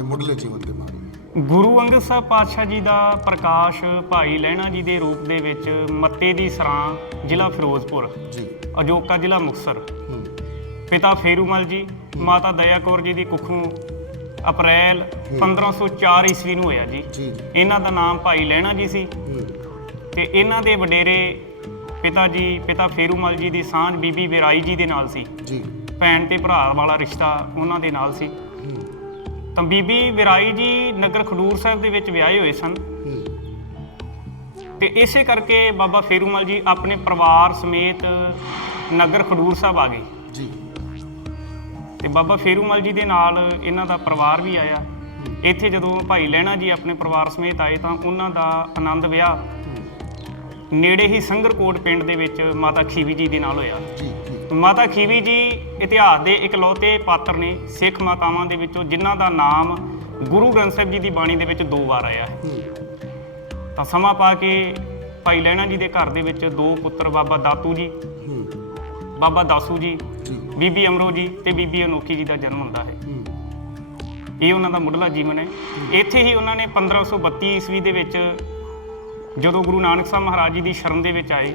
ਦੇ ਮੁੱਢਲੇ ਜੀਵਨ ਦੇ ਬਾਰੇ ਗੁਰੂ ਅੰਗਦ ਸਾਹਿਬ ਪਾਤਸ਼ਾਹ ਜੀ ਦਾ ਪ੍ਰਕਾਸ਼ ਭਾਈ ਲਹਿਣਾ ਜੀ ਦੇ ਰੂਪ ਦੇ ਵਿੱਚ ਮੱਤੇ ਦੀ ਸਰਾਂ ਜ਼ਿਲ੍ਹਾ ਫਿਰੋਜ਼ਪੁਰ ਜੀ। ਅਜੋਕਾ ਜ਼ਿਲ੍ਹਾ ਮੁਕਤਸਰ। ਹੂੰ। ਪਿਤਾ ਫੇਰੂਮਲ ਜੀ ਮਾਤਾ ਦਇਆ ਕੌਰ ਜੀ ਦੀ ਕੁੱਖੋਂ ਅਪ੍ਰੈਲ 1504 ਈਸਵੀ ਨੂੰ ਹੋਇਆ ਜੀ। ਜੀ ਜੀ। ਇਹਨਾਂ ਦਾ ਨਾਮ ਭਾਈ ਲਹਿਣਾ ਜੀ ਸੀ। ਹੂੰ। ਤੇ ਇਹਨਾਂ ਦੇ ਵਡੇਰੇ ਪਿਤਾ ਜੀ ਪਿਤਾ ਫੇਰੂਮਲ ਜੀ ਦੀ ਸਾਂਝ ਬੀਬੀ ਵਿਰਾਈ ਜੀ ਦੇ ਨਾਲ ਸੀ। ਜੀ। ਭੈਣ ਤੇ ਭਰਾ ਵਾਲਾ ਰਿਸ਼ਤਾ ਉਹਨਾਂ ਦੇ ਨਾਲ ਸੀ। ਤਾਂ ਬੀਬੀ ਵਿਰਾਈ ਜੀ ਨਗਰ ਖਡੂਰ ਸਾਹਿਬ ਦੇ ਵਿੱਚ ਵਿਆਹੇ ਹੋਏ ਸਨ। ਤੇ ਇਸੇ ਕਰਕੇ ਬਾਬਾ ਫੇਰੂਮਲ ਜੀ ਆਪਣੇ ਪਰਿਵਾਰ ਸਮੇਤ ਨਗਰ ਖਡੂਰ ਸਾਹਿਬ ਆ ਗਏ। ਜੀ। ਤੇ ਬਾਬਾ ਫੇਰੂਮਲ ਜੀ ਦੇ ਨਾਲ ਇਹਨਾਂ ਦਾ ਪਰਿਵਾਰ ਵੀ ਆਇਆ। ਇੱਥੇ ਜਦੋਂ ਭਾਈ ਲਹਿਣਾ ਜੀ ਆਪਣੇ ਪਰਿਵਾਰ ਸਮੇਤ ਆਏ ਤਾਂ ਉਹਨਾਂ ਦਾ ਆਨੰਦ ਵਿਆਹ। ਨੇੜੇ ਹੀ ਸੰਗਰਕੋਟ ਪਿੰਡ ਦੇ ਵਿੱਚ ਮਾਤਾ ਖੀਵੀ ਜੀ ਦੇ ਨਾਲ ਹੋਇਆ। ਜੀ। ਮਾਤਾ ਖੀਵੀ ਜੀ ਇਤਿਹਾਸ ਦੇ ਇਕਲੌਤੇ ਪਾਤਰ ਨੇ ਸਿੱਖ ਮਾਤਾਵਾਂ ਦੇ ਵਿੱਚੋਂ ਜਿਨ੍ਹਾਂ ਦਾ ਨਾਮ ਗੁਰੂ ਗ੍ਰੰਥ ਸਾਹਿਬ ਜੀ ਦੀ ਬਾਣੀ ਦੇ ਵਿੱਚ ਦੋ ਵਾਰ ਆਇਆ ਹੈ। ਤਾਂ ਸਮਾਂ ਪਾ ਕੇ ਭਾਈ ਲਹਿਣਾ ਜੀ ਦੇ ਘਰ ਦੇ ਵਿੱਚ ਦੋ ਪੁੱਤਰ, ਬਾਬਾ ਦਾਤੂ ਜੀ, ਬਾਬਾ ਦਾਸੂ ਜੀ, ਬੀਬੀ ਅਮਰੋ ਜੀ ਤੇ ਬੀਬੀ ਅਨੋਖੀ ਜੀ ਦਾ ਜਨਮ ਹੁੰਦਾ ਹੈ। ਇਹ ਉਹਨਾਂ ਦਾ ਮੁੱਢਲਾ ਜੀਵਨ ਹੈ। ਇੱਥੇ ਹੀ ਉਹਨਾਂ ਨੇ 1532 ਈਸਵੀ ਦੇ ਵਿੱਚ ਜਦੋਂ ਗੁਰੂ ਨਾਨਕ ਸਾਹਿਬ ਮਹਾਰਾਜ ਜੀ ਦੀ ਸ਼ਰਨ ਦੇ ਵਿੱਚ ਆਏ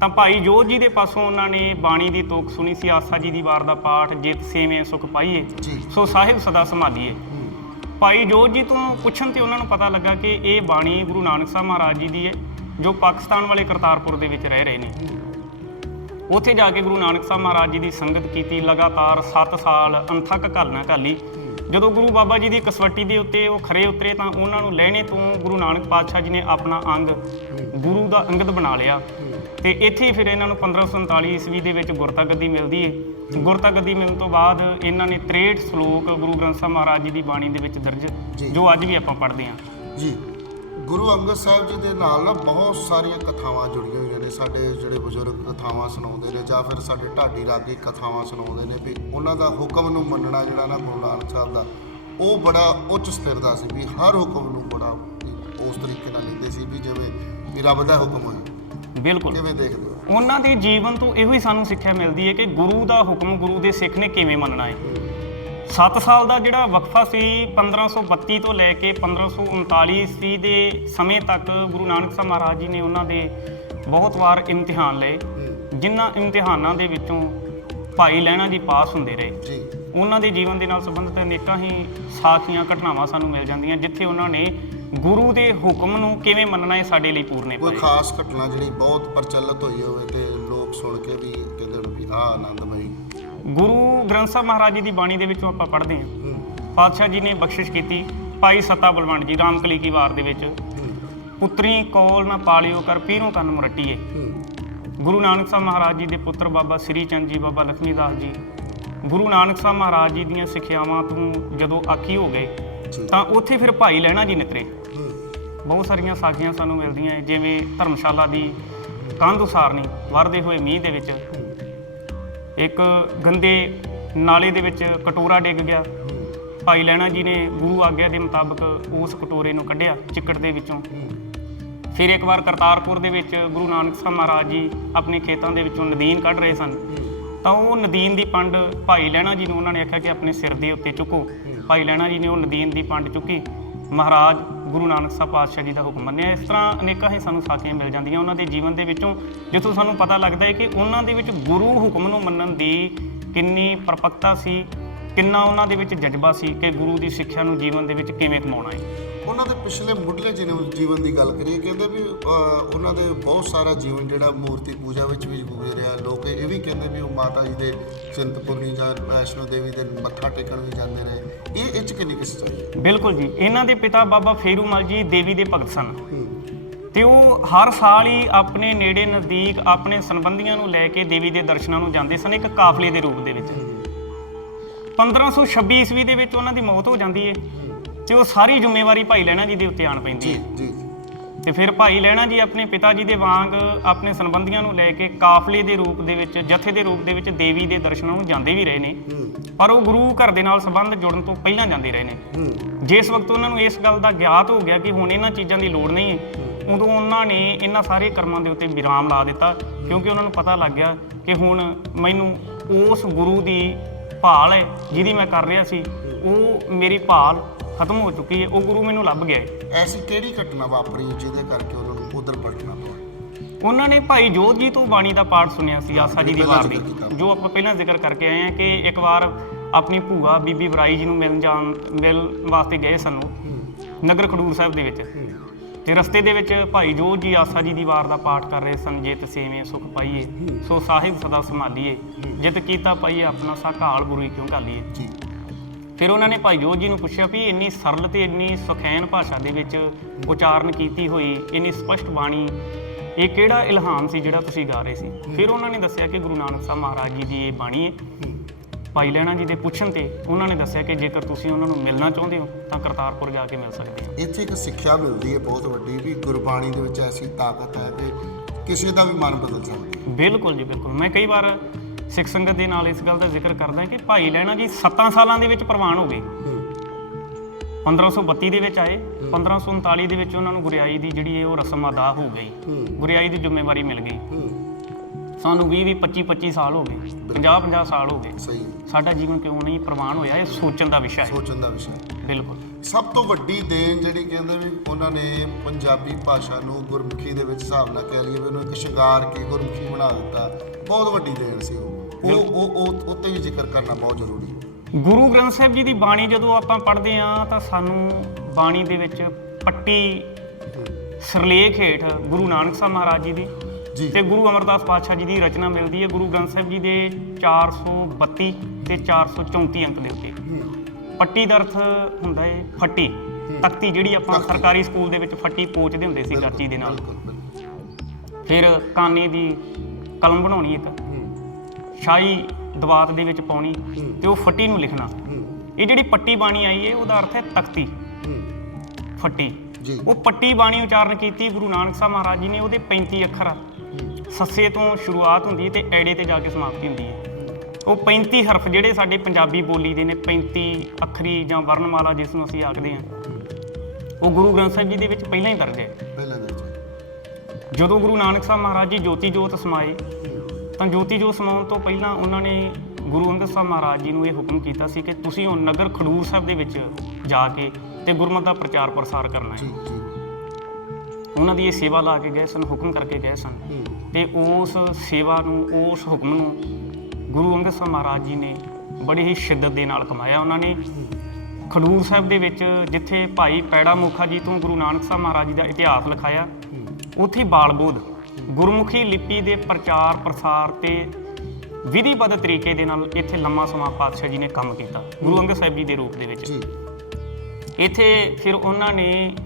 ਤਾਂ ਭਾਈ ਜੋਧ ਜੀ ਦੇ ਪਾਸੋਂ ਉਹਨਾਂ ਨੇ ਬਾਣੀ ਦੀ ਤੋਕ ਸੁਣੀ ਸੀ ਆਸਾ ਜੀ ਦੀ ਵਾਰ ਦਾ ਪਾਠ ਜਿਤ ਸੇਵੇਂ ਸੁਖ ਪਾਈਏ। ਸੋ ਸਾਹਿਬ ਸਦਾ ਸੰਭਾਲੀਏ ਭਾਈ ਜੋਧ ਜੀ ਤੋਂ ਪੁੱਛਣ ਤੇ ਉਹਨਾਂ ਨੂੰ ਪਤਾ ਲੱਗਾ ਕਿ ਇਹ ਬਾਣੀ ਗੁਰੂ ਨਾਨਕ ਸਾਹਿਬ ਮਹਾਰਾਜ ਜੀ ਦੀ ਹੈ ਜੋ ਪਾਕਿਸਤਾਨ ਵਾਲੇ ਕਰਤਾਰਪੁਰ ਦੇ ਵਿੱਚ ਰਹਿ ਰਹੇ ਨੇ। ਉੱਥੇ ਜਾ ਕੇ ਗੁਰੂ ਨਾਨਕ ਸਾਹਿਬ ਮਹਾਰਾਜ ਜੀ ਦੀ ਸੰਗਤ ਕੀਤੀ ਲਗਾਤਾਰ 7 ਸਾਲ ਅੰਥਕ ਘਾਲਣਾ ਘਾਲੀ। ਜਦੋਂ ਗੁਰੂ ਬਾਬਾ ਜੀ ਦੀ ਕਸਵੱਟੀ ਦੇ ਉੱਤੇ ਉਹ ਖਰੇ ਉਤਰੇ ਤਾਂ ਉਹਨਾਂ ਨੂੰ ਲੈਣੇ ਤੋਂ ਗੁਰੂ ਨਾਨਕ ਪਾਤਸ਼ਾਹ ਜੀ ਨੇ ਆਪਣਾ ਅੰਗ ਗੁਰੂ ਦਾ ਅੰਗਦ ਬਣਾ ਲਿਆ। ਤੇ ਇੱਥੇ ਫਿਰ ਇਹਨਾਂ ਨੂੰ 1547 ਈਸਵੀ ਦੇ ਵਿੱਚ ਗੁਰਤਾ ਗੱਦੀ ਮਿਲਦੀ ਹੈ ਗੁਰਤਾ ਗੱਦੀ ਮਿਲਣ ਤੋਂ ਬਾਅਦ ਇਹਨਾਂ ਨੇ 63 ਸ਼ਲੋਕ ਗੁਰੂ ਗ੍ਰੰਥ ਸਾਹਿਬ ਮਹਾਰਾਜ ਜੀ ਦੀ ਬਾਣੀ ਦੇ ਵਿੱਚ ਦਰਜ ਜੀ। ਅੱਜ ਵੀ ਆਪਾਂ ਪੜ੍ਹਦੇ ਹਾਂ ਜੀ। ਗੁਰੂ ਅੰਗਦ ਸਾਹਿਬ ਜੀ ਦੇ ਨਾਲ ਨਾ ਬਹੁਤ ਸਾਰੀਆਂ ਕਥਾਵਾਂ ਜੁੜੀਆਂ ਹੋਈਆਂ ਨੇ। ਸਾਡੇ ਜਿਹੜੇ ਬਜ਼ੁਰਗ ਕਥਾਵਾਂ ਸੁਣਾਉਂਦੇ ਨੇ ਜਾਂ ਫਿਰ ਸਾਡੇ ਢਾਡੀ ਰਾਗੀ ਕਥਾਵਾਂ ਸੁਣਾਉਂਦੇ ਨੇ ਵੀ ਉਹਨਾਂ ਦਾ ਹੁਕਮ ਨੂੰ ਮੰਨਣਾ ਜਿਹੜਾ ਨਾ ਗੁਰੂ ਨਾਨਕ ਸਾਹਿਬ ਦਾ ਉਹ ਬੜਾ ਉੱਚ ਸਥਿਰ ਦਾ ਸੀ ਵੀ ਹਰ ਹੁਕਮ ਨੂੰ ਬੜਾ ਉਸ ਤਰੀਕੇ ਨਾਲ ਲੈਂਦੇ ਸੀ ਵੀ ਜਿਵੇਂ ਵੀ ਰੱਬ ਦਾ ਹੁਕਮ ਹੋਇਆ। ਬਿਲਕੁਲ। ਕਿਵੇਂ ਦੇਖਦੇ ਹੋ। ਉਹਨਾਂ ਦੇ ਜੀਵਨ ਤੋਂ ਇਹੋ ਹੀ ਸਾਨੂੰ ਸਿੱਖਿਆ ਮਿਲਦੀ ਹੈ ਕਿ ਗੁਰੂ ਦਾ ਹੁਕਮ ਗੁਰੂ ਦੇ ਸਿੱਖ ਨੇ ਕਿਵੇਂ ਮੰਨਣਾ ਹੈ। 7 ਸਾਲ ਦਾ ਜਿਹੜਾ ਵਕਫਾ ਸੀ 1532 ਤੋਂ ਲੈ ਕੇ 1539 ਈਸਵੀ ਦੇ ਸਮੇਂ ਤੱਕ ਗੁਰੂ ਨਾਨਕ ਸਾਹਿਬ ਮਹਾਰਾਜ ਜੀ ਨੇ ਉਹਨਾਂ ਦੇ ਬਹੁਤ ਵਾਰ ਇਮਤਿਹਾਨ ਲਏ ਜਿਨ੍ਹਾਂ ਇਮਤਿਹਾਨਾਂ ਦੇ ਵਿੱਚੋਂ ਭਾਈ ਲੈਣਾ ਜੀ ਪਾਸ ਹੁੰਦੇ ਰਹੇ। ਜੀ। ਉਹਨਾਂ ਦੇ ਜੀਵਨ ਦੇ ਨਾਲ ਸੰਬੰਧਿਤ ਅਨੇਕਾਂ ਹੀ ਸਾਖੀਆਂ ਘਟਨਾਵਾਂ ਸਾਨੂੰ ਮਿਲ ਜਾਂਦੀਆਂ ਜਿੱਥੇ ਉਹਨਾਂ ਨੇ ਗੁਰੂ ਦੇ ਹੁਕਮ ਨੂੰ ਕਿਵੇਂ ਮੰਨਣਾ ਹੈ ਸਾਡੇ ਲਈ ਪੂਰਨੇ ਕੋਈ ਪਾਏ? ਖਾਸ ਘਟਨਾ ਜਿਹੜੀ ਬਹੁਤ ਪ੍ਰਚਲਿਤ ਹੋਈ ਹੋਵੇ ਤੇ ਲੋਕ ਸੁਣ ਕੇ ਵੀ ਕਹਿੰਦੇ ਨੇ ਵੀ ਆਹ ਆਨੰਦਮਈ। ਗੁਰੂ ਗ੍ਰੰਥ ਸਾਹਿਬ ਮਹਾਰਾਜ ਜੀ ਦੀ ਬਾਣੀ ਦੇ ਵਿੱਚੋਂ ਆਪਾਂ ਪੜ੍ਹਦੇ ਹਾਂ। ਹੂੰ। ਪਾਤਸ਼ਾਹ ਜੀ ਨੇ ਬਖਸ਼ਿਸ਼ ਕੀਤੀ ਭਾਈ ਸੱਤਾ ਬਲਵੰਡ ਜੀ ਰਾਮਕਲੀ ਕੀ ਵਾਰ ਦੇ ਵਿੱਚ। ਪੁੱਤਰੀ ਕੋਲ ਨਾ ਪਾਲਿਓ ਕਰ ਪੀਰੋਂ ਕੰਨ ਮਰਟੀਏ। ਹੂੰ। ਗੁਰੂ ਨਾਨਕ ਸਾਹਿਬ ਮਹਾਰਾਜ ਜੀ ਦੇ ਪੁੱਤਰ ਬਾਬਾ ਸ੍ਰੀ ਚੰਦ ਜੀ ਬਾਬਾ ਲਖਮੀ ਦਾਸ ਜੀ। ਗੁਰੂ ਨਾਨਕ ਸਾਹਿਬ ਮਹਾਰਾਜ ਜੀ ਦੀਆਂ ਸਿੱਖਿਆਵਾਂ ਤੋਂ ਜਦੋਂ ਆਖੀ ਹੋ ਗਏ ਤਾਂ ਉੱਥੇ ਫਿਰ ਭਾਈ ਲੈਣਾ ਜੀ ਨਿਤਰੇ। ਬਹੁਤ ਸਾਰੀਆਂ ਸਾਖੀਆਂ ਸਾਨੂੰ ਮਿਲਦੀਆਂ ਜਿਵੇਂ ਧਰਮਸ਼ਾਲਾ ਦੀ ਕੰਧ ਉਸਾਰਨੀ, ਵਰਦੇ ਹੋਏ ਮੀਂਹ ਦੇ ਵਿੱਚ। ਇੱਕ ਗੰਦੇ ਨਾਲੇ ਦੇ ਵਿੱਚ ਕਟੋਰਾ ਡਿੱਗ ਗਿਆ। ਭਾਈ ਲੈਣਾ ਜੀ ਨੇ ਗੁਰੂ ਆਗਿਆ ਦੇ ਮੁਤਾਬਕ ਉਸ ਕਟੋਰੇ ਨੂੰ ਕੱਢਿਆ ਚਿੱਕੜ ਦੇ ਵਿੱਚੋਂ। ਫਿਰ ਇੱਕ ਵਾਰ ਕਰਤਾਰਪੁਰ ਦੇ ਵਿੱਚ ਗੁਰੂ ਨਾਨਕ ਸਾਹਿਬ ਮਹਾਰਾਜ ਜੀ ਆਪਣੇ ਖੇਤਾਂ ਦੇ ਵਿੱਚੋਂ ਨਦੀਨ ਕੱਢ ਰਹੇ ਸਨ। ਤਾਂ ਉਹ ਨਦੀਨ ਦੀ ਪੰਡ ਭਾਈ ਲੈਣਾ ਜੀ ਨੂੰ ਉਹਨਾਂ ਨੇ ਆਖਿਆ ਕਿ ਆਪਣੇ ਸਿਰ ਦੇ ਉੱਤੇ ਚੁੱਕੋ। ਭਾਈ ਲੈਣਾ ਜੀ ਨੇ ਉਹ ਨਦੀਨ ਦੀ ਪੰਡ ਚੁੱਕੀ। ਮਹਾਰਾਜ ਗੁਰੂ ਨਾਨਕ ਸਾਹਿਬ ਪਾਤਸ਼ਾਹ ਜੀ ਦਾ ਹੁਕਮ ਮੰਨਿਆ। ਇਸ ਤਰ੍ਹਾਂ ਅਨੇਕਾਂ ਹੀ ਸਾਨੂੰ ਸਾਖੀਆਂ ਮਿਲ ਜਾਂਦੀਆਂ ਉਹਨਾਂ ਦੇ ਜੀਵਨ ਦੇ ਵਿੱਚੋਂ, ਜਿੱਥੋਂ ਸਾਨੂੰ ਪਤਾ ਲੱਗਦਾ ਹੈ ਕਿ ਉਹਨਾਂ ਦੇ ਵਿੱਚ ਗੁਰੂ ਹੁਕਮ ਨੂੰ ਮੰਨਣ ਦੀ ਕਿੰਨੀ ਪਰਪੱਕਤਾ ਸੀ, ਕਿੰਨਾ ਉਹਨਾਂ ਦੇ ਵਿੱਚ ਜਜ਼ਬਾ ਸੀ ਕਿ ਗੁਰੂ ਦੀ ਸਿੱਖਿਆ ਨੂੰ ਜੀਵਨ ਦੇ ਵਿੱਚ ਕਿਵੇਂ ਕਮਾਉਣਾ ਹੈ। ਉਹਨਾਂ ਦੇ ਪਿਛਲੇ ਮੁੱਢਲੇ ਜੀਵਨ ਜੀਵਨ ਦੀ ਗੱਲ ਕਰੀਏ ਕਹਿੰਦੇ ਵੀ ਉਹਨਾਂ ਦੇ ਬਹੁਤ ਸਾਰਾ ਜੀਵਨ ਜਿਹੜਾ ਮੂਰਤੀ ਪੂਜਾ ਵਿੱਚ ਵੀ ਗੁਜ਼ਰਿਆ ਲੋਕ ਇਹ ਵੀ ਕਹਿੰਦੇ ਵੀ ਉਹ ਮਾਤਾ ਜੀ ਦੇ ਚਿੰਤਪੁਰਨੀ ਜਾਂ ਵੈਸ਼ਨੋ ਦੇਵੀ ਦੇ ਮੱਥਾ ਟੇਕਣ ਵੀ ਜਾਂਦੇ ਰਹੇ। ਇਹ ਇਹ 'ਚ ਕਿੰਨੀ ਕਿਸ ਚਾਹੀਏ ਬਿਲਕੁਲ ਜੀ। ਇਹਨਾਂ ਦੇ ਪਿਤਾ ਬਾਬਾ ਫੇਰੂਮਲ ਜੀ ਦੇਵੀ ਦੇ ਭਗਤ ਸਨ। ਤੇ ਉਹ ਹਰ ਸਾਲ ਹੀ ਆਪਣੇ ਨੇੜੇ ਨਜ਼ਦੀਕ ਆਪਣੇ ਸੰਬੰਧੀਆਂ ਨੂੰ ਲੈ ਕੇ ਦੇਵੀ ਦੇ ਦਰਸ਼ਨਾਂ ਨੂੰ ਜਾਂਦੇ ਸਨ ਇੱਕ ਕਾਫਲੇ ਦੇ ਰੂਪ ਦੇ ਵਿੱਚ। 1526 ਈਸਵੀ ਦੇ ਵਿੱਚ ਉਹਨਾਂ ਦੀ ਮੌਤ ਹੋ ਜਾਂਦੀ ਹੈ ਤੇ ਉਹ ਸਾਰੀ ਜ਼ਿੰਮੇਵਾਰੀ ਭਾਈ ਲੈਣਾ ਜੀ ਦੇ ਉੱਤੇ ਆਣ ਪੈਂਦੀ ਹੈ। ਜੀ ਤੇ ਫਿਰ ਭਾਈ ਲੈਣਾ ਜੀ ਆਪਣੇ ਪਿਤਾ ਜੀ ਦੇ ਵਾਂਗ ਆਪਣੇ ਸੰਬੰਧੀਆਂ ਨੂੰ ਲੈ ਕੇ ਕਾਫਲੇ ਦੇ ਰੂਪ ਦੇ ਵਿੱਚ ਜਥੇ ਦੇ ਰੂਪ ਦੇ ਵਿੱਚ ਦੇਵੀ ਦੇ ਦਰਸ਼ਨਾਂ ਨੂੰ ਜਾਂਦੇ ਵੀ ਰਹੇ ਨੇ। ਪਰ ਉਹ ਗੁਰੂ ਘਰ ਦੇ ਨਾਲ ਸੰਬੰਧ ਜੁੜਨ ਤੋਂ ਪਹਿਲਾਂ ਜਾਂਦੇ ਰਹੇ ਨੇ। ਜਿਸ ਵਕਤ ਉਹਨਾਂ ਨੂੰ ਇਸ ਗੱਲ ਦਾ ਗਿਆਤ ਹੋ ਗਿਆ ਕਿ ਹੁਣ ਇਹਨਾਂ ਚੀਜ਼ਾਂ ਦੀ ਲੋੜ ਨਹੀਂ ਹੈ ਉਦੋਂ ਉਹਨਾਂ ਨੇ ਇਹਨਾਂ ਸਾਰੇ ਕਰਮਾਂ ਦੇ ਉੱਤੇ ਵਿਰਾਮ ਲਾ ਦਿੱਤਾ ਕਿਉਂਕਿ ਉਹਨਾਂ ਨੂੰ ਪਤਾ ਲੱਗ ਗਿਆ ਕਿ ਹੁਣ ਮੈਨੂੰ ਉਸ ਗੁਰੂ ਦੀ ਭਾਲ ਹੈ ਜਿਹਦੀ ਮੈਂ ਕਰ ਰਿਹਾ ਸੀ। ਉਹ ਮੇਰੀ ਭਾਲ ਖਤਮ ਹੋ ਚੁੱਕੀ ਹੈ ਉਹ ਗੁਰੂ ਮੈਨੂੰ ਲੱਭ ਗਿਆ ਹੈ। ਐਸੀ ਕਿਹੜੀ ਘਟਨਾ ਵਾਪਰੀ ਜਿਹਦੇ ਕਰਕੇ ਉਹਨਾਂ ਨੂੰ ਉਧਰ ਪਲਟਣਾ ਪਿਆ? ਉਹਨਾਂ ਨੇ ਭਾਈ ਜੋਤ ਜੀ ਤੋਂ ਬਾਣੀ ਦਾ ਪਾਠ ਸੁਣਿਆ ਸੀ ਆਸਾ ਜੀ ਦੀ ਵਾਰ ਦੀ। ਜੋ ਆਪਾਂ ਪਹਿਲਾਂ ਜ਼ਿਕਰ ਕਰਕੇ ਆਏ ਹਾਂ ਕਿ ਇੱਕ ਵਾਰ ਆਪਣੀ ਭੂਆ ਬੀਬੀ ਬਰਾਈ ਜੀ ਨੂੰ ਮਿਲਣ ਜਾਣ ਮਿਲਣ ਵਾਸਤੇ ਗਏ ਸਾਨੂੰ ਨਗਰ ਖਡੂਰ ਸਾਹਿਬ ਦੇ ਵਿੱਚ। ਤੇ ਰਸਤੇ ਦੇ ਵਿੱਚ ਭਾਈ ਜੋਤ ਜੀ ਆਸਾ ਜੀ ਦੀ ਵਾਰ ਦਾ ਪਾਠ ਕਰ ਰਹੇ ਸਨ ਜੇ ਤਸੇਵੇਂ ਸੁਖ ਪਾਈਏ ਸੋ ਸਾਹਿਬ ਸਦਾ ਸੰਭਾਲੀਏ ਜਿਤ ਕੀਤਾ ਪਾਈਏ ਆਪਣਾ ਸਾਕਾਲ ਬੁਰੀ ਕਿਉਂ ਘਾਲੀਏ। ਜੀ ਫਿਰ ਉਹਨਾਂ ਨੇ ਭਾਈ ਜੋਤ ਜੀ ਨੂੰ ਪੁੱਛਿਆ ਵੀ ਇੰਨੀ ਸਰਲ ਤੇ ਇੰਨੀ ਸੁਖੈਨ ਭਾਸ਼ਾ ਦੇ ਵਿੱਚ ਉਚਾਰਨ ਕੀਤੀ ਹੋਈ ਇੰਨੀ ਸਪਸ਼ਟ ਬਾਣੀ ਇਹ ਕਿਹੜਾ ਇਲਹਾਮ ਸੀ ਜਿਹੜਾ ਤੁਸੀਂ ਗਾ ਰਹੇ ਸੀ? ਫਿਰ ਉਹਨਾਂ ਨੇ ਦੱਸਿਆ ਕਿ ਗੁਰੂ ਨਾਨਕ ਸਾਹਿਬ ਮਹਾਰਾਜ ਜੀ ਦੀ ਇਹ ਬਾਣੀ ਹੈ। ਭਾਈ ਲੈਣਾ ਜੀ ਦੇ ਪੁੱਛਣ ਤੇ ਉਹਨਾਂ ਨੇ ਦੱਸਿਆ ਕਿ ਜੇਕਰ ਤੁਸੀਂ ਉਹਨਾਂ ਨੂੰ ਮਿਲਣਾ ਚਾਹੁੰਦੇ ਹੋ ਤਾਂ ਕਰਤਾਰਪੁਰ ਜਾ ਕੇ ਮਿਲ ਸਕਦੇ ਹੋ। ਇੱਥੇ ਇੱਕ ਸਿੱਖਿਆ ਮਿਲਦੀ ਹੈ ਬਹੁਤ ਵੱਡੀ ਵੀ ਗੁਰਬਾਣੀ ਦੇ ਵਿੱਚ ਐਸੀ ਤਾਕਤ ਹੈ ਕਿ ਕਿਸੇ ਦਾ ਵੀ ਮਨ ਬਦਲ ਸਕਦੀ ਹੈ। ਬਿਲਕੁਲ ਜੀ ਬਿਲਕੁਲ। ਮੈਂ ਕਈ ਵਾਰ ਸਿੱਖ ਸੰਗਤ ਦੇ ਨਾਲ ਇਸ ਗੱਲ ਦਾ ਜ਼ਿਕਰ ਕਰਦਾ ਕਿ ਭਾਈ ਲੈਣਾ ਜੀ 7 ਸਾਲਾਂ ਦੇ ਵਿੱਚ ਪ੍ਰਵਾਨ ਹੋ ਗਏ। 1532 ਦੇ ਵਿੱਚ ਆਏ 1539 ਦੇ ਵਿੱਚ ਉਹਨਾਂ ਨੂੰ ਗੁਰਿਆਈ ਦੀ ਜਿਹੜੀ ਹੈ ਉਹ ਰਸਮ ਅਦਾ ਹੋ ਗਈ। ਗੁਰਿਆਈ ਦੀ ਜ਼ਿੰਮੇਵਾਰੀ ਮਿਲ ਗਈ। ਸਾਨੂੰ 20 20 25 25 ਸਾਲ ਹੋ ਗਏ। 50 50 ਸਾਲ ਹੋ ਗਏ। ਸਹੀ। ਸਾਡਾ ਜੀਵਨ ਕਿਉਂ ਨਹੀਂ ਪ੍ਰਵਾਨ ਹੋਇਆ ਇਹ ਸੋਚਣ ਦਾ ਵਿਸ਼ਾ ਹੈ। ਸੋਚਣ ਦਾ ਵਿਸ਼ਾ। ਬਿਲਕੁਲ। ਸਭ ਤੋਂ ਵੱਡੀ ਦੇਣ ਜਿਹੜੀ ਕਹਿੰਦੇ ਵੀ ਉਹਨਾਂ ਨੇ ਪੰਜਾਬੀ ਭਾਸ਼ਾ ਨੂੰ ਗੁਰਮੁਖੀ ਦੇ ਵਿੱਚ ਹਿਸਾਬ ਨਾਲ ਕਹਿ ਲਈਏ ਵੀ ਉਹਨੂੰ ਇੱਕ ਸ਼ਿੰਗਾਰ ਕੇ ਗੁਰਮੁਖੀ ਬਣਾ ਦਿੱਤਾ। ਬਹੁਤ ਵੱਡੀ ਦੇਣ ਸੀ ਉਹ। ਉਹ ਉਹ ਉਹ ਉੱਤੇ ਵੀ ਜ਼ਿਕਰ ਕਰਨਾ ਬਹੁਤ ਜ਼ਰੂਰੀ ਹੈ। ਗੁਰੂ ਗ੍ਰੰਥ ਸਾਹਿਬ ਜੀ ਦੀ ਬਾਣੀ ਜਦੋਂ ਆਪਾਂ ਪੜ੍ਹਦੇ ਹਾਂ ਤਾਂ ਸਾਨੂੰ ਬਾਣੀ ਦੇ ਵਿੱਚ ਪੱਟੀ ਸਰਲੇਖ ਹੇਠ ਗੁਰੂ ਨਾਨਕ ਸਾਹਿਬ ਮਹਾਰਾਜ ਜੀ ਦੀ ਜੀ। ਤੇ ਗੁਰੂ ਅਮਰਦਾਸ ਪਾਤਸ਼ਾਹ ਜੀ ਦੀ ਰਚਨਾ ਮਿਲਦੀ ਹੈ। ਗੁਰੂ ਗ੍ਰੰਥ ਸਾਹਿਬ ਜੀ ਦੇ 432 ਤੇ 434 ਅੰਕ ਦੇ ਉੱਤੇ। ਪੱਟੀ ਦਾ ਅਰਥ ਹੁੰਦਾ ਹੈ ਫੱਟੀ। ਤਖਤੀ ਜਿਹੜੀ ਆਪਾਂ ਤਖਤੀ। ਸਰਕਾਰੀ ਸਕੂਲ ਦੇ ਵਿੱਚ ਫੱਟੀ ਪੋਚਦੇ ਹੁੰਦੇ ਸੀ ਗਾਚੀ ਦੇ ਨਾਲ। ਬਿਲਕੁਲ ਬਿਲਕੁਲ। ਫਿਰ ਕਾਨੇ ਦੀ ਕਲਮ ਬਣਾਉਣੀ ਇੱਕ। ਸ਼ਾਹੀ ਦਵਾਤ ਦੇ ਵਿੱਚ ਪਾਉਣੀ ਤੇ ਉਹ ਫੱਟੀ ਨੂੰ ਲਿਖਣਾ। ਇਹ ਜਿਹੜੀ ਪੱਟੀ ਬਾਣੀ ਆਈ ਹੈ ਉਹਦਾ ਅਰਥ ਹੈ ਤਖਤੀ। ਫੱਟੀ। ਉਹ ਪੱਟੀ ਬਾਣੀ ਉਚਾਰਨ ਕੀਤੀ ਗੁਰੂ ਨਾਨਕ ਸਾਹਿਬ ਮਹਾਰਾਜ ਜੀ ਨੇ ਉਹਦੇ 35 ਅੱਖਰ। ਸੱਸੇ ਤੋਂ ਸ਼ੁਰੂਆਤ ਹੁੰਦੀ ਤੇ ਐੜੇ ਤੇ ਜਾ ਕੇ ਸਮਾਪਤੀ ਹੁੰਦੀ ਹੈ ਉਹ 35 ਹਰਫ ਜਿਹੜੇ ਸਾਡੇ ਪੰਜਾਬੀ ਬੋਲੀ ਦੇ ਨੇ 35 ਅੱਖਰੀ ਜਾਂ ਵਰਣਮਾਲਾ ਜਿਸ ਨੂੰ ਅਸੀਂ ਆਖਦੇ ਹਾਂ ਉਹ ਗੁਰੂ ਗ੍ਰੰਥ ਸਾਹਿਬ ਜੀ ਦੇ ਵਿੱਚ ਪਹਿਲਾਂ ਹੀ ਦਰਜ ਹੈ। ਪਹਿਲਾਂ ਦੇ ਵਿੱਚ ਜਦੋਂ ਗੁਰੂ ਨਾਨਕ ਸਾਹਿਬ ਮਹਾਰਾਜ ਜੀ ਜੋਤੀ ਜੋਤ ਸਮਾਏ ਤਾਂ ਜੋਤੀ ਜੋਤ ਸਮਾਉਣ ਤੋਂ ਪਹਿਲਾਂ ਉਹਨਾਂ ਨੇ ਗੁਰੂ ਅੰਗਦ ਸਾਹਿਬ ਮਹਾਰਾਜ ਜੀ ਨੂੰ ਇਹ ਹੁਕਮ ਕੀਤਾ ਸੀ ਕਿ ਤੁਸੀਂ ਉਹ ਨਗਰ ਖਡੂਰ ਸਾਹਿਬ ਦੇ ਵਿੱਚ ਜਾ ਕੇ ਤੇ ਗੁਰਮਤਿ ਦਾ ਪ੍ਰਚਾਰ ਪ੍ਰਸਾਰ ਕਰਨਾ ਹੈ। ਉਹਨਾਂ ਦੀ ਇਹ ਸੇਵਾ ਲਾ ਕੇ ਗਏ ਸਨ ਹੁਕਮ ਕਰਕੇ ਗਏ ਸਨ। ਤੇ ਉਸ ਸੇਵਾ ਨੂੰ ਉਸ ਹੁਕਮ ਨੂੰ ਗੁਰੂ ਅੰਗਦ ਸਾਹਿਬ ਮਹਾਰਾਜ ਜੀ ਨੇ ਬੜੀ ਹੀ ਸ਼ਿੱਦਤ ਦੇ ਨਾਲ ਕਮਾਇਆ। ਉਹਨਾਂ ਨੇ ਖਡੂਰ ਸਾਹਿਬ ਦੇ ਵਿੱਚ ਜਿੱਥੇ ਭਾਈ ਪੈੜਾ ਮੁਖਾ ਜੀ ਤੋਂ ਗੁਰੂ ਨਾਨਕ ਸਾਹਿਬ ਮਹਾਰਾਜ ਜੀ ਦਾ ਇਤਿਹਾਸ ਲਿਖਾਇਆ ਉੱਥੇ ਬਾਲਬੋਧ ਗੁਰਮੁਖੀ ਲਿਪੀ ਦੇ ਪ੍ਰਚਾਰ ਪ੍ਰਸਾਰ ਤੇ ਵਿਧੀਬੱਧ ਤਰੀਕੇ ਦੇ ਨਾਲ ਇੱਥੇ ਲੰਮਾ ਸਮਾਂ ਪਾਤਸ਼ਾਹ ਜੀ ਨੇ ਕੰਮ ਕੀਤਾ ਗੁਰੂ ਅੰਗਦ ਸਾਹਿਬ ਜੀ ਦੇ ਰੂਪ ਦੇ ਵਿੱਚ। ਜੀ। ਇੱਥੇ ਫਿਰ ਉਹਨਾਂ ਨੇ